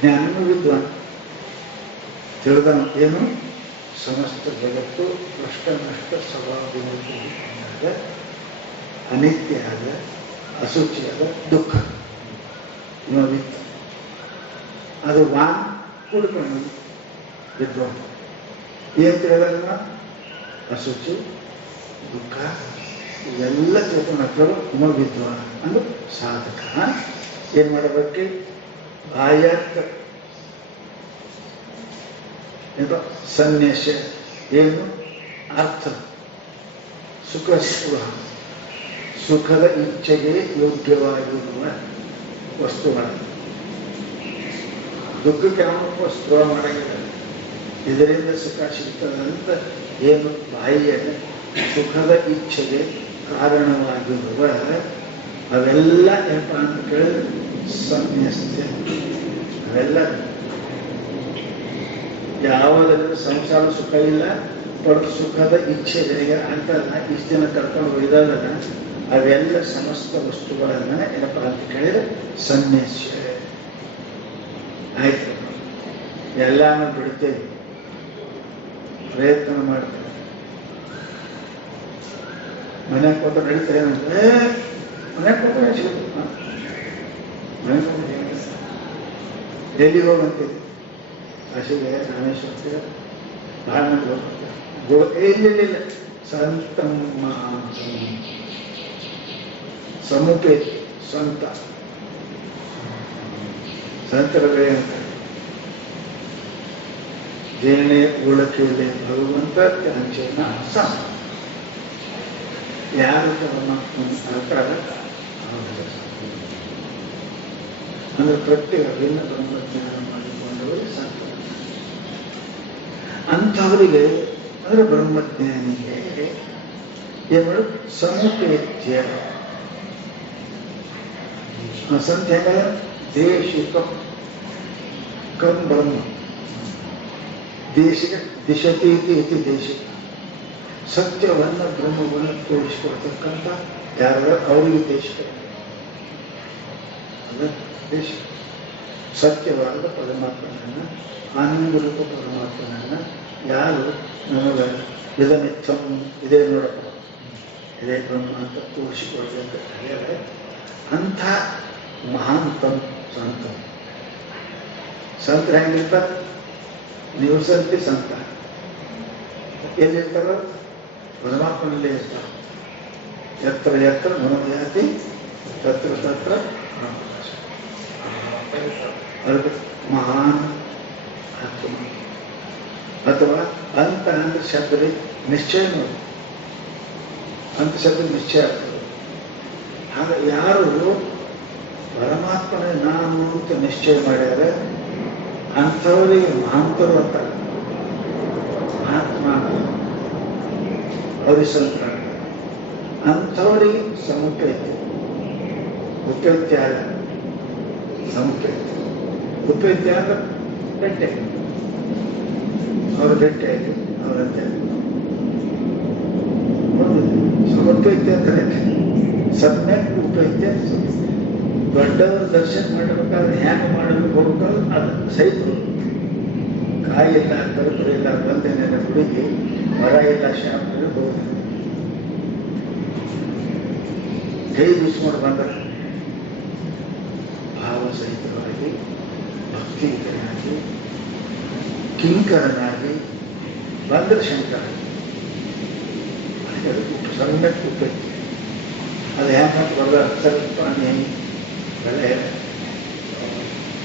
ಜ್ಞಾನನು ವಿದ್ವಾನ್ ತಿಳಿದ ಏನು ಸಮಸ್ತ ಜಗತ್ತು ಭ್ರಷ್ಟ ನಷ್ಟ ಸ್ವಭಾವದಿಂದ ಅನಿತ್ಯ ಆದ ಅಶುಚಿಯಾದ ದುಃಖ ವಿತ್ತ. ಅದು ವಾನ್ ಕೂಡಿಕೊಂಡು ವಿದ್ವಾನ್. ಏನು ತಿಳಿದಲ್ಲ ಅಶುಚಿ ದುಃಖ ಇವೆಲ್ಲ ತಿಳ್ಕೊಂಡ್ರು ವಿದ್ವಾನ್ ಅಂದ್ರೆ ಸಾಧಕ. ಏನ್ ಮಾಡಬೇಕು? ಬಾಹ್ಯಾರ್ಥ ಸನ್ಯಾಸ ಏನು ಅರ್ಥ ಸುಖ ಸುಖದ ಇಚ್ಛೆಗೆ ಯೋಗ್ಯವಾಗಿರುವ ವಸ್ತುಗಳ ದುಃಖಕ್ಕೆ ಅವನು ಸ್ಪೃಹ ಮಾಡಂಗಿಲ್ಲ. ಇದರಿಂದ ಸುಖ ಸಿಗ್ತದಂತ ಏನು ಬಾಹ್ಯ ಸುಖದ ಇಚ್ಛೆಗೆ ಕಾರಣವಾಗಿರುವ ಅವೆಲ್ಲ ಏನಪ್ಪ ಅಂತ ಕೇಳಿದ್ರೆ ಸನ್ಯಾಸ. ಅವೆಲ್ಲ ಯಾವುದರಿಂದ ಸಂಸಾರ ಸುಖ ಇಲ್ಲ, ಬಟ್ ಸುಖದ ಇಚ್ಛೆಗಳಿಗೆ ಅಂತಲ್ಲ ಇಷ್ಟು ದಿನ ಕರ್ಕೊಂಡು ಒಯ್ದಲ್ಲ, ಅವೆಲ್ಲ ಸಮಸ್ತ ವಸ್ತುಗಳನ್ನ ಏನಪ್ಪ ಅಂತ ಕೇಳಿದ್ರೆ ಸನ್ಯಾಸ. ಆಯ್ತು, ಎಲ್ಲಾನು ಬಿಡ್ತೇವೆ, ಪ್ರಯತ್ನ ಮಾಡ್ತೇವೆ. ಮನೆಗೆ ಕೊಟ್ಟು ನಡೀತಾರೆ ಏನಂದ್ರೆ ಮನೆಗೆ ಕೊಟ್ಟು ಎಲ್ಲಿಗೆ ಹೋಗಂತೀವಿ? ಕಾಶಿಗೆ, ರಾಮೇಶ್ವರಕ್ಕೆ, ಬಹಳ ಮಂದಿ ಹೋಗ್ತಾರೆ. ಇಲ್ಲ ಸಂತಮ್ಮ ಸಮುಪೇ ಸ್ವಂತ ಸಂತರವೇ ಅಂತ ಜೇನೆ ಉಳಕಿಲೆ ಭಗವಂತ ಅಂಚೆನ ಸಮ ಯಾರು ಪರಮಾತ್ಮನ ಸಾಕಾರ ಅಂದ್ರೆ ಪ್ರತ್ಯೇಕ ಭಿನ್ನ ಬ್ರಹ್ಮಜ್ಞಾನ ಮಾಡಿಕೊಂಡವರು ಸಾಕು. ಅಂಥವರಿಗೆ ಅಂದ್ರೆ ಬ್ರಹ್ಮಜ್ಞಾನಿಗೆ ಏನು ಸಮುಪೇತ್ಯ ಸಂಧ್ಯಾಗ ದೇಶಿಕ ಕಂ ಬ್ರಹ್ಮ ದೇಶಿಕ ದಿಶತಿ ಇತಿ ದೇಶಿಕ ಸತ್ಯವನ್ನ ಬ್ರಹ್ಮವನ್ನ ತೋರಿಸಿಕೊಡ್ತಕ್ಕಂಥ ಯಾರ ಅವರಿಗೆ ದೇಶಿಕ ದೇಶ ಸತ್ಯವಾದ ಪರಮಾತ್ಮನನ್ನ ಆನಂದ ರೂಪ ಪರಮಾತ್ಮನನ್ನ ಯಾರು ನಮಗೆ ಇದಮಿತ್ತಂ ಇದೇ ನೋಡಪ್ಪ ಇದೇ ಬ್ರಹ್ಮ ಅಂತ ತೋರಿಸಿಕೊಡ್ಬೇಕು ಹೇಳಿದ್ರೆ ಅಂಥ ಮಹಾಂತಂ ಸಂತ. ಸಂತರ ಹೆಂಗಿರ್ತಾರೆ? ನೀವು ಸಂತಿ ಸಂತ ಎಲ್ಲಿರ್ತಾರೋ ಪರಮಾತ್ಮನಲ್ಲೇ ಇರ್ತಾರೆ. ಎತ್ತರ ಎತ್ತರ ಮನೋಯಾತಿ ತತ್ರ ತತ್ರ ಅದಕ್ಕೆ ಮಹಾನ್ ಆತ್ಮ ಅಥವಾ ಅಂತ ಅಂದ್ರೆ ಶಬ್ದ ನಿಶ್ಚಯ ನೋಡಿ, ಅಂತ ಶಬ್ದ ನಿಶ್ಚಯ ಆಗ್ತದೆ. ಆಗ ಯಾರು ಪರಮಾತ್ಮನೇ ನಾನು ಅಂತ ನಿಶ್ಚಯ ಮಾಡ್ಯಾರ ಅಂಥವರಿಗೆ ಮಹಾಂತರು ಅಂತ ಮಹಾತ್ಮ ಅವ್ರಿಗೆ ಸಂತ. ಅಂಥವರಿಗೆ ಸಮುಪೇತ್ಯ ಉಪೇತ್ಯ ಅಲ್ಲ, ಸಮುಪೇತ್ಯ. ಉಪೇತ್ಯ ಅಂದ್ರೆ ಬೆಟ್ಟೆ, ಅವರು ಬೆಟ್ಟೆಯಾಗಿ ಅವರಂತೆ ಸಮುಪೇತ್ಯ ಅಂದ್ರೆ ಸಮ್ಯಕ್ ಉಪೇತ್ಯ. ದೊಡ್ಡವರು ದರ್ಶನ ಮಾಡಬೇಕಾದ್ರೆ ಹ್ಯಾಂಗ ಮಾಡಬೇಕು ಹೋಗ್ಬೇಕಾದ್ರೆ ಅದು ಸಹಿತ ಕಾಯಿ ಇಲ್ಲ ಕರುಪುರ ಇಲ್ಲ ಬಂದೇನೆಲ್ಲ ಹುಡುಗಿ ಮರ ಇಲ್ಲ ಶಾಪದಲ್ಲಿ ಹೋಗ ಕೈ ದುಸ್ಕೊಂಡು ಬಂದರೆ ಭಾವ ಸಹಿತವಾಗಿ ಭಕ್ತಿಕರನಾಗಿ ಕಿಂಕರನಾಗಿ ಬಂದರೆ ಶಂಕರ ಸಮ್ಯಕ್ ಉಪೇತ್ಯ. ಅದು ಹ್ಯಾಂಗ ಬರಲ್ಲ ಸ್ವಲ್ಪ ಬೆಳೆ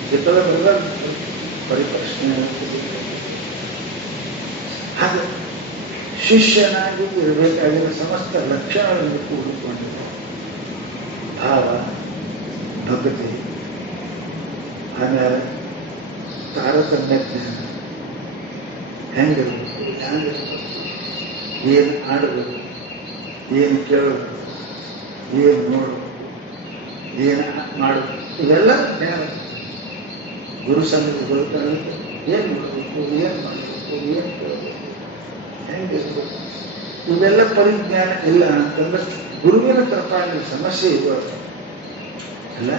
ಚಿತ್ರದ ಬರಲ್ಲ ಪರಿಪ್ರಶ್ನೆ. ಹಾಗೆ ಶಿಷ್ಯನಾಗಿ ಇರಬೇಕಾಗಿರೋ ಸಮಸ್ತ ಲಕ್ಷಣಗಳನ್ನು ಕೂಡಿಕೊಂಡಿದೆ ಭಾವ ಭಕ್ತಿ, ಆಮೇಲೆ ತಾರತಮ್ಯ ಜ್ಞಾನ, ಹೆಂಗಿರ್ಬೇಕು, ಏನು ಆಡಬೇಕು, ಏನು ಕೇಳಬೇಕು, ಏನು ನೋಡಬೇಕು, ಏನು ಮಾಡೋದು ಇವೆಲ್ಲ ಜ್ಞಾನ. ಗುರು ಸನ್ನಿಧಿ ಬರುತ್ತಾರೆ, ಏನು ಮಾಡಬೇಕು, ಏನು ಮಾಡಬೇಕು, ಏನು ಕೇಳಬೇಕು, ಹೆಂಗಿರ್ಬೇಕು, ಇವೆಲ್ಲ ಪರಿಜ್ಞಾನ ಇಲ್ಲ ಅಂತಂದ್ರೆ ಗುರುವಿನ ಕೃಪಾಗಿ ಸಮಸ್ಯೆ ಇದು ಅಲ್ಲ.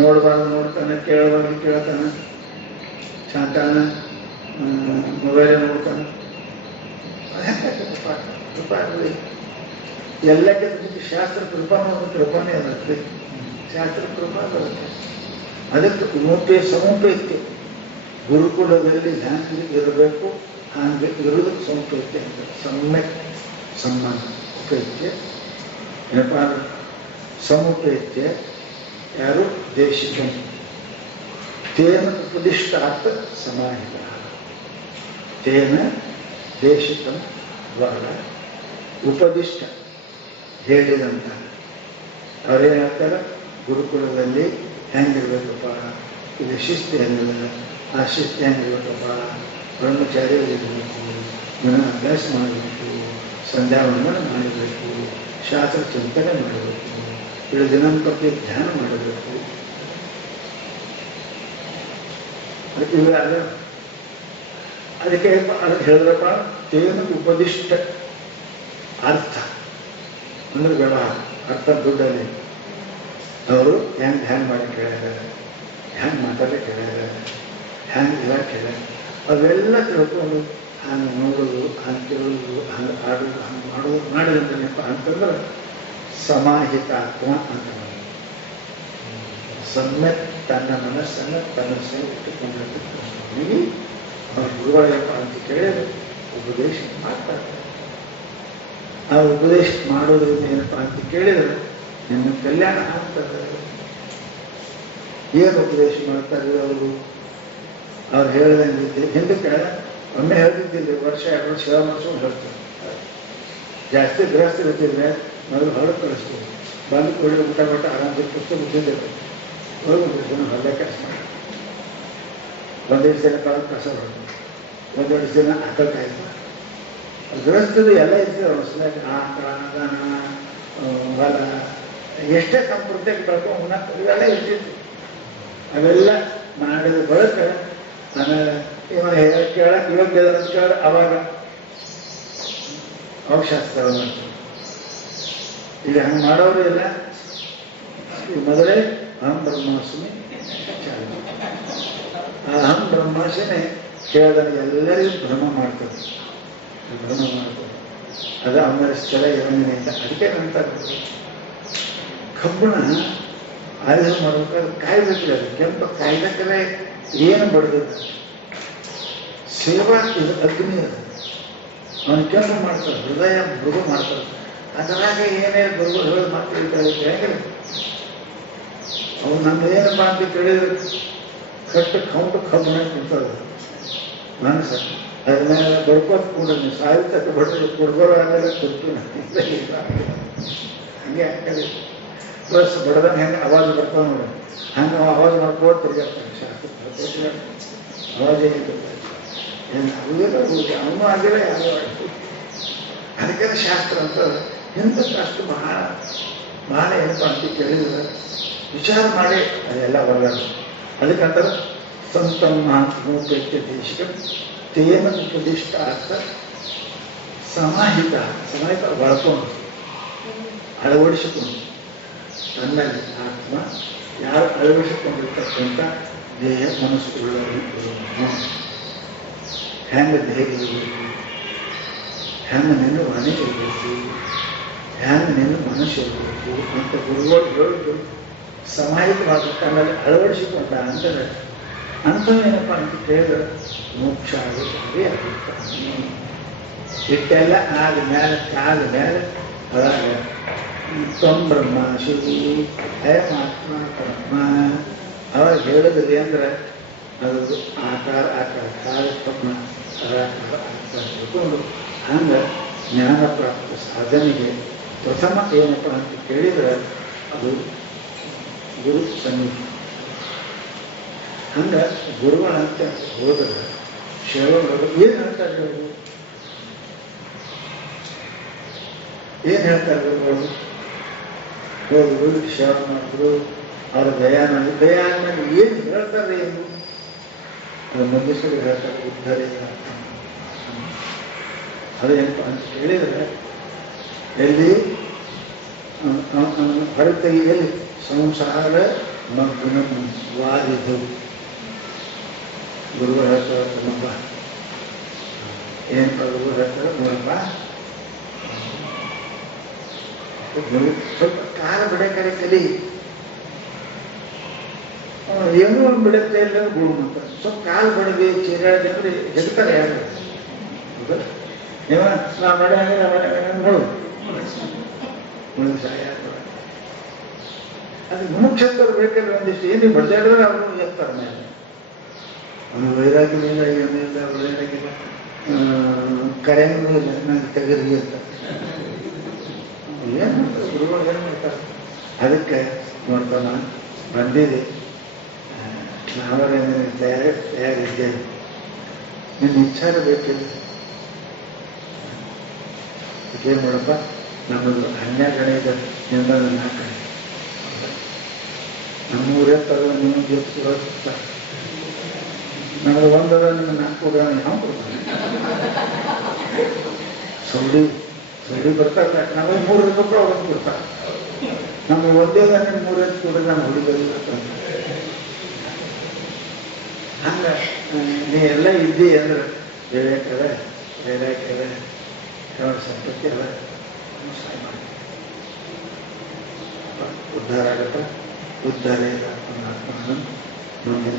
ನೋಡಬಾರ್ದು ನೋಡ್ತಾನೆ, ಕೇಳಬಾರ್ದು ಕೇಳ್ತಾನೆ, ಶಾಂತಾನ ಮೊಬೈಲ್ ನೋಡ್ತಾನೆ, ಕೃಪಾ ಎಲ್ಲಕ್ಕಿಂತ ಶಾಸ್ತ್ರ ಕೃಪಾನೇ ಬರುತ್ತೆ. ಶಾಸ್ತ್ರ ಕೃಪಾ ಬರುತ್ತೆ. ಅದಕ್ಕೆ ಸಮುಪೇತ್ಯ ಗುರುಕುಲದಲ್ಲಿ ಹ್ಯಾಂಗೆ ಇರಬೇಕು ಹಾಗೆ ಇರುವುದಕ್ಕೆ ಸಮುಪೇತ್ಯ ಅಂತ. ಸಮ್ಯಕ್ ಸಂಬಂಧ ಉಪೇತ್ಯ ಏನಪ್ಪ ಅಂದ್ರೆ ಸಮುಪೇತ್ಯ ಯಾರು ದೇಶಿಕ ತೇನ ಉಪದಿಷ್ಟಾರ್ಥ ಸಮಾಹಿತ ತೇನ ದೇಶಿಕ ದ್ವಾರ ಉಪದಿಷ್ಟ ಹೇಳಿದಂತ ಅವರೇನು ಹೇಳ್ತಾರೆ, ಗುರುಕುಲದಲ್ಲಿ ಹೆಂಗಿರ್ಬೇಕಪ್ಪ, ಇದು ಶಿಸ್ತು ಹೆಂಗಿಲ್ಲ, ಆ ಶಿಸ್ತು ಹೆಂಗಿರ್ಬೇಕಪ್ಪ, ಬ್ರಹ್ಮಚಾರಿ ಇರಬೇಕು, ದಿನ ಅಭ್ಯಾಸ ಮಾಡಬೇಕು, ಸಂಧ್ಯಾವಂದನ ಮಾಡಬೇಕು, ಶಾಸ್ತ್ರ ಚಿಂತನೆ ಮಾಡಬೇಕು, ಇದು ದಿನಂಪ್ರತಿ ಧ್ಯಾನ ಮಾಡಬೇಕು. ಇವೆಲ್ಲ ಅದಕ್ಕೆ ಅದಕ್ಕೆ ಹೇಳಿದ್ರಪ್ಪ ತೇನ ಉಪದಿಷ್ಟ ಅರ್ಥ ಅಂದ್ರೆ ವ್ಯವಹಾರ ಅರ್ಥ ದುಡ್ಡಲ್ಲಿ ಅವರು ಹೆಂಗೆ ಧ್ಯಾನ ಮಾಡಿ ಕೇಳಿದ್ದಾರೆ, ಹೆಂಗೆ ಮಾತಾಡಿ ಕೇಳಿದ್ದಾರೆ, ಹೆಂಗೆ ಇಲ್ಲ ಕೇಳ್ಯಾರ, ಅವೆಲ್ಲ ತಿಳ್ಕೊಂಡು ಹಂಗೆ ನೋಡೋದು, ಹಂಗೆ ಕೇಳೋದು, ಹಂಗೆ ಆಡೋದು, ಹಂಗೆ ಮಾಡೋದು ಮಾಡಿದಂತೇನಪ್ಪ ಅಂತಂದ್ರೆ ಸಮಾಹಿತಾತ್ಮ ಅಂತ. ಸಮ್ಯಕ್ ತನ್ನ ಮನಸ್ಸನ್ನು ತನ್ನ ಸಹ ಇಟ್ಟುಕೊಂಡಿರ್ತಕ್ಕಂಥ ಅವ್ರ ಗುರುಗಳಪ್ಪ ಅಂತ ಕೇಳಿದ್ರೆ ಉಪದೇಶ ಮಾಡ್ತಾರೆ. ಆ ಉಪದೇಶ ಮಾಡೋದ್ರಿಂದ ಏನಪ್ಪ ಅಂತ ಕೇಳಿದ್ರೆ ನಿಮ್ಮ ಕಲ್ಯಾಣ ಆಗ್ತದೆ. ಏನು ಉಪದೇಶ ಮಾಡ್ತಾರೆ ಅವರು? ಅವ್ರು ಹೇಳಿದಂಗೆ ಹಿಂದಕ್ಕೆ ಒಮ್ಮೆ ಹೇಳ್ತಿದ್ದಿಲ್ಲ, ವರ್ಷ 2 ವರ್ಷ ಸೇವಾ ಮಾಡಿಸೋದು ಹೇಳ್ತಾರೆ. ಜಾಸ್ತಿ ಗೃಹಸ್ಥ ಇರ್ತಿದ್ರೆ ಮೊದಲು ಹೊರಗೆ ಕಳಿಸ್ತೀವಿ, ಬಂದು ಕೊಡಿ ಊಟ ಕೊಟ್ಟು ಆರಾಮ್ಸೆ ಪುಸ್ತಕ ಬಿಟ್ಟಿದ್ದೇವೆ, ಹೋಗ್ಬಿಟ್ಟಿರ್ತೀನಿ ಹೊರಗೆ ಕೆಲಸ ಮಾಡಿ. ಒಂದೆರಡು ದಿನ ಕಾಲ ಕಸ ಹೊರಗೆ, ಒಂದೆರಡು ದಿನ ಆಕಳ ಕಾಯ್ತು. ಗೃಹಸ್ಥರು ಎಲ್ಲ ಇರ್ತದೆ ಹೊಸದಾಗಿ ಆಕಳ, ದನ, ಹೊಲ, ಎಷ್ಟೇ ತಮ್ಮ ಪ್ರತ್ಯೇಕ ಬೆಳ್ಕೊಂಡು ಇವೆಲ್ಲ ಇರ್ತಿತ್ತು. ಅವೆಲ್ಲ ಮಾಡಿದ ಬಳಿಕ ಆಮೇಲೆ ಇವ ಕೇಳಕ್ಕೆ ಯೋಗ್ಯದ ಕೇಳ ಅವಾಗ ಅವಶಾಸ್ತ್ರ ಮಾಡ್ತಾರೆ. ಈಗ ಹಂಗೆ ಮಾಡೋರು ಇಲ್ಲ. ಮೊದಲೇ ಅಹಂ ಬ್ರಹ್ಮಾಸ್ಮಿ ಚಾಲು. ಆ ಅಹಂ ಬ್ರಹ್ಮಾಸ್ಮಿ ಕೇಳಿದಾಗ ಎಲ್ಲರಿಗೂ ಭ್ರಮ ಮಾಡ್ತಾರೆ, ಭ್ರಮ ಮಾಡ್ತಾರೆ. ಅದು ಅವನ ಸ್ಥಳ ಇವನಿಂದ. ಅದಕ್ಕೆ ನಂತರ ಕಬ್ಬಣ ಆಯುಧ ಮಾಡ್ಬೇಕಾದ್ರೆ ಕಾಯ್ಬೇಕಿಲ್ಲ, ಅದು ಕೆಂಪ ಕಾಯ್ದಕ್ಕರೆ ಏನು ಬಡ್ದದ ಸೇವಾ ಇದು ಅಗ್ನಿ ಅದು. ಅವನು ಕೆಂಪು ಮಾಡ್ತಾರೆ, ಹೃದಯ ಮೃದು ಮಾಡ್ತಾರೆ. ಅದರಾಗ ಏನೇ ಗುರುಗಳು ಹೇಳಿ ಮಾತಾಡ್ತಾರೆ ಹೇಗಿಲ್ಲ. ಅವ್ನು ನಮ್ಮ ಏನಪ್ಪ ಅಂತ ಕೇಳಿದ್ರೆ ಕಟ್ಟು ಕೌಂಟು ಕಬ್ಬಣ ಕುಂತದ ಮನಸ್ಸು. ಅದ್ರ ಮೇಲೆ ಬಡ್ಕೋತ ಕೂಡ ನೀವು ಸಾಹಿತ್ಯಕ್ಕೆ ಬಡ್ದು ಕುಡ್ಗೋರು ಆಮೇಲೆ ಕೊಟ್ಟು ಹಂಗೆ ಹಾಕಿ ಪ್ಲಸ್ ಬಡದನ್ನ ಹೆಂಗೆ ಅವಾಜ್ ಬರ್ತಾವ ನೋಡಿ, ಹಂಗೆ ಅವಾಜ್ ಮಾಡ್ಕೊಂಡು ತಿರ್ಗಾಡ್ತಾನೆ. ಶಾಸ್ತ್ರ ಅವಾಜೇ ಏನು ಅವುದಿಲ್ಲ, ಅವನು ಆಗಿಲ್ಲ, ಯಾರು ಆಯ್ತು. ಅದಕ್ಕೆ ಶಾಸ್ತ್ರ ಅಂತ ಹಿಂದಕ್ಕೆ ಅಷ್ಟು ಬಹಳ ಏನಪ್ಪ ಅಂತ ಕೇಳಿದ್ರೆ ವಿಚಾರ ಮಾಡಿ ಅದೆಲ್ಲ ಹೊರಗಾಡ. ಅದಕ್ಕಂತಾರೆ ಸಂತಮೂಪೇತ್ಯ ದೇಶಿಕ ತೇನ ಉಪದಿಷ್ಟ ಅರ್ಥ ಸಮಾಹಿತ ಬಳಕೊಂಡು ಅಳವಡಿಸಿಕೊಂಡು ತನ್ನಲ್ಲಿ ಆತ್ಮ ಯಾರು ಅಳವಡಿಸಿಕೊಂಡಿರ್ತಕ್ಕಂಥ ದೇಹ ಮನಸ್ಸುಗಳನ್ನು ಹೆಂಗೆ ದೇಹ ಇರಬೇಕು, ಹೆಂಗೆ ನಿನ್ನ ಮನೆ ಇರಬೇಕು, ಹೆಂಗೆ ನಿನ್ನ ಮನಸ್ಸು ಇರಬೇಕು ಅಂತ ಗುರುಗಳು ಹೇಳಿದ್ರು. ಸಮಾಹಿತವಾಗಿ ತನ್ನಲ್ಲಿ ಅಳವಡಿಸಿಕೊಂಡ ಅಂದರೆ ಅಂಥವೇನಪ್ಪ ಅಂತ ಕೇಳಿದ್ರೆ ಮೋಕ್ಷ ಆಗುತ್ತೆ. ಇಟ್ಟೆಲ್ಲ ಆದ್ಮೇಲೆ ಅದಾಗ ತ್ವಂ ಬ್ರಹ್ಮಾಸಿ ಅಯಮಾತ್ಮ ಬ್ರಹ್ಮ ಅವಾಗ ಹೇಳಿದ್ರಿ ಅಂದ್ರೆ ಅದು ಆಕಾರ ಕಾರ್ಯಕ್ರಮ ಆಕಾರ ತಿಳ್ಕೊಂಡು ಹಂಗೆ ಜ್ಞಾನ ಪ್ರಾಪ್ತ ಸಾಧನೆಗೆ ಪ್ರಥಮ ಏನಪ್ಪ ಅಂತ ಕೇಳಿದ್ರೆ ಅದು ಗುರು ಸನ್ನಿಧಿ. ಹಂಗೆ ಗುರುಗಳಂತ ಹೋದ್ರೆ ಸೇವೆಗಳು ಏನು ಹೇಳ್ತಾರೆ? ಅವರು ಏನು ಹೇಳ್ತಾರೆ ಗುರುಗಳು? ಹೋದ್ರು ಸೇವೆ ಮಾಡಿದ್ರು. ಅವ್ರ ದಯಾನಂದ ಏನು ಹೇಳ್ತಾರೆ, ಏನು ಅದು ಮಂಜೇಶ್ವರಿ ಹೇಳ್ತಾರೆ, ಉದ್ಧಾರ ಅದೇನಪ್ಪ ಅಂತ ಹೇಳಿದರೆ ಎಲ್ಲಿ ಹೊರತೆಗೆಯಲ್ಲಿ ಸಂಸಾರ ಮಗ್ನ ವಾರಿದು ಗುರುಗಳು ಹೇಳ್ತಾರೆ. ನಮ್ಮಪ್ಪ ಏನಪ್ಪ ಗುರುಗಳು ಹೇಳ್ತಾರೆ, ನೋಡಪ್ಪ ಸ್ವಲ್ಪ ಕಾಲ ಬಿಡಕರೆ ಕಲಿ, ಏನೂ ಒಂದು ಬಿಡುತ್ತೆ ಇಲ್ಲ ಗುರು ಅಂತ ಸ್ವಲ್ಪ ಕಾಲು ಬಡವಿ ಚೀರಾಡಿದ್ರೆ ಹೆಗ್ತಾರೆ ಯಾರು ಏವ ನಾ ಮಳೆ ನೋಡು ಅದು ಮುಖ್ಯಸ್ಥರು ಬೇಕಾದ್ರೆ ಒಂದಿಷ್ಟು ಏನು ಬಡ್ದಾಡಿದ್ರೆ ಅವರು ಎತ್ತಾರೆ ಮೇಲೆ. ಅವನು ವೈರಾಗ್ಯವಿಲ್ಲ, ಏನಿಲ್ಲ, ವೈರಾಗಿಲ್ಲ, ಕರೆಯೂ ಇಲ್ಲ, ನನಗೆ ತೆಗರಿ ಅಂತ ಏನು ಮಾಡ್ತಾರೆ ಗುರುಗಳು, ಏನು ಮಾಡ್ತಾರೆ. ಅದಕ್ಕೆ ನೋಡ್ತಾ ನಾನು ಬಂದಿದೆ, ನಾವೇ ತಯಾರಿದ್ದೇವೆ, ನಿನ್ನ ವಿಚಾರ ಬೇಕಿಲ್ಲ. ಏನು ಮಾಡಪ್ಪ, ನಮ್ಮದು 12 ಗಣೆ ಇದೆ, ನಿಂದ 4 ಗಣೆ, ನಮ್ಮೂರೇ ತರೋ ನೀವು ಗೆಲ್ಸ್ಕೊಳ್ತ, ನಮಗೆ 1 ನಿಮ್ಗೆ 4 ಗಣೆ ನಾವು ಕೊಡ್ತಾನೆ. ಸೌಡಿ ಬರ್ತಾರೆ, ನಮಗೆ 3 ರೂಪಾಯಿ ಅವ್ರಿಗೆ ಕೊಡ್ತಾರೆ. ನಮಗೆ ಒಂದೇ ಗಣೆ 3 ಕೊಡ್ರೆ ನಮ್ಮ ಹುಡುಗರಿಗೆ ಬರ್ತಾರೆ. ಹಂಗೆ ನೀ ಎಲ್ಲ ಇದ್ದಿ ಅಂದ್ರೆ ವಿವೇಕದ ಸಂಪತ್ತಿ ಅಲ್ಲ, ಸಹಾಯ ಮಾಡಿ ಉದ್ಧಾರ ಆಗುತ್ತೆ. ಉದ್ಧಾರ ಇಲ್ಲ ಆತ್ಮನ ಮುಂದೆ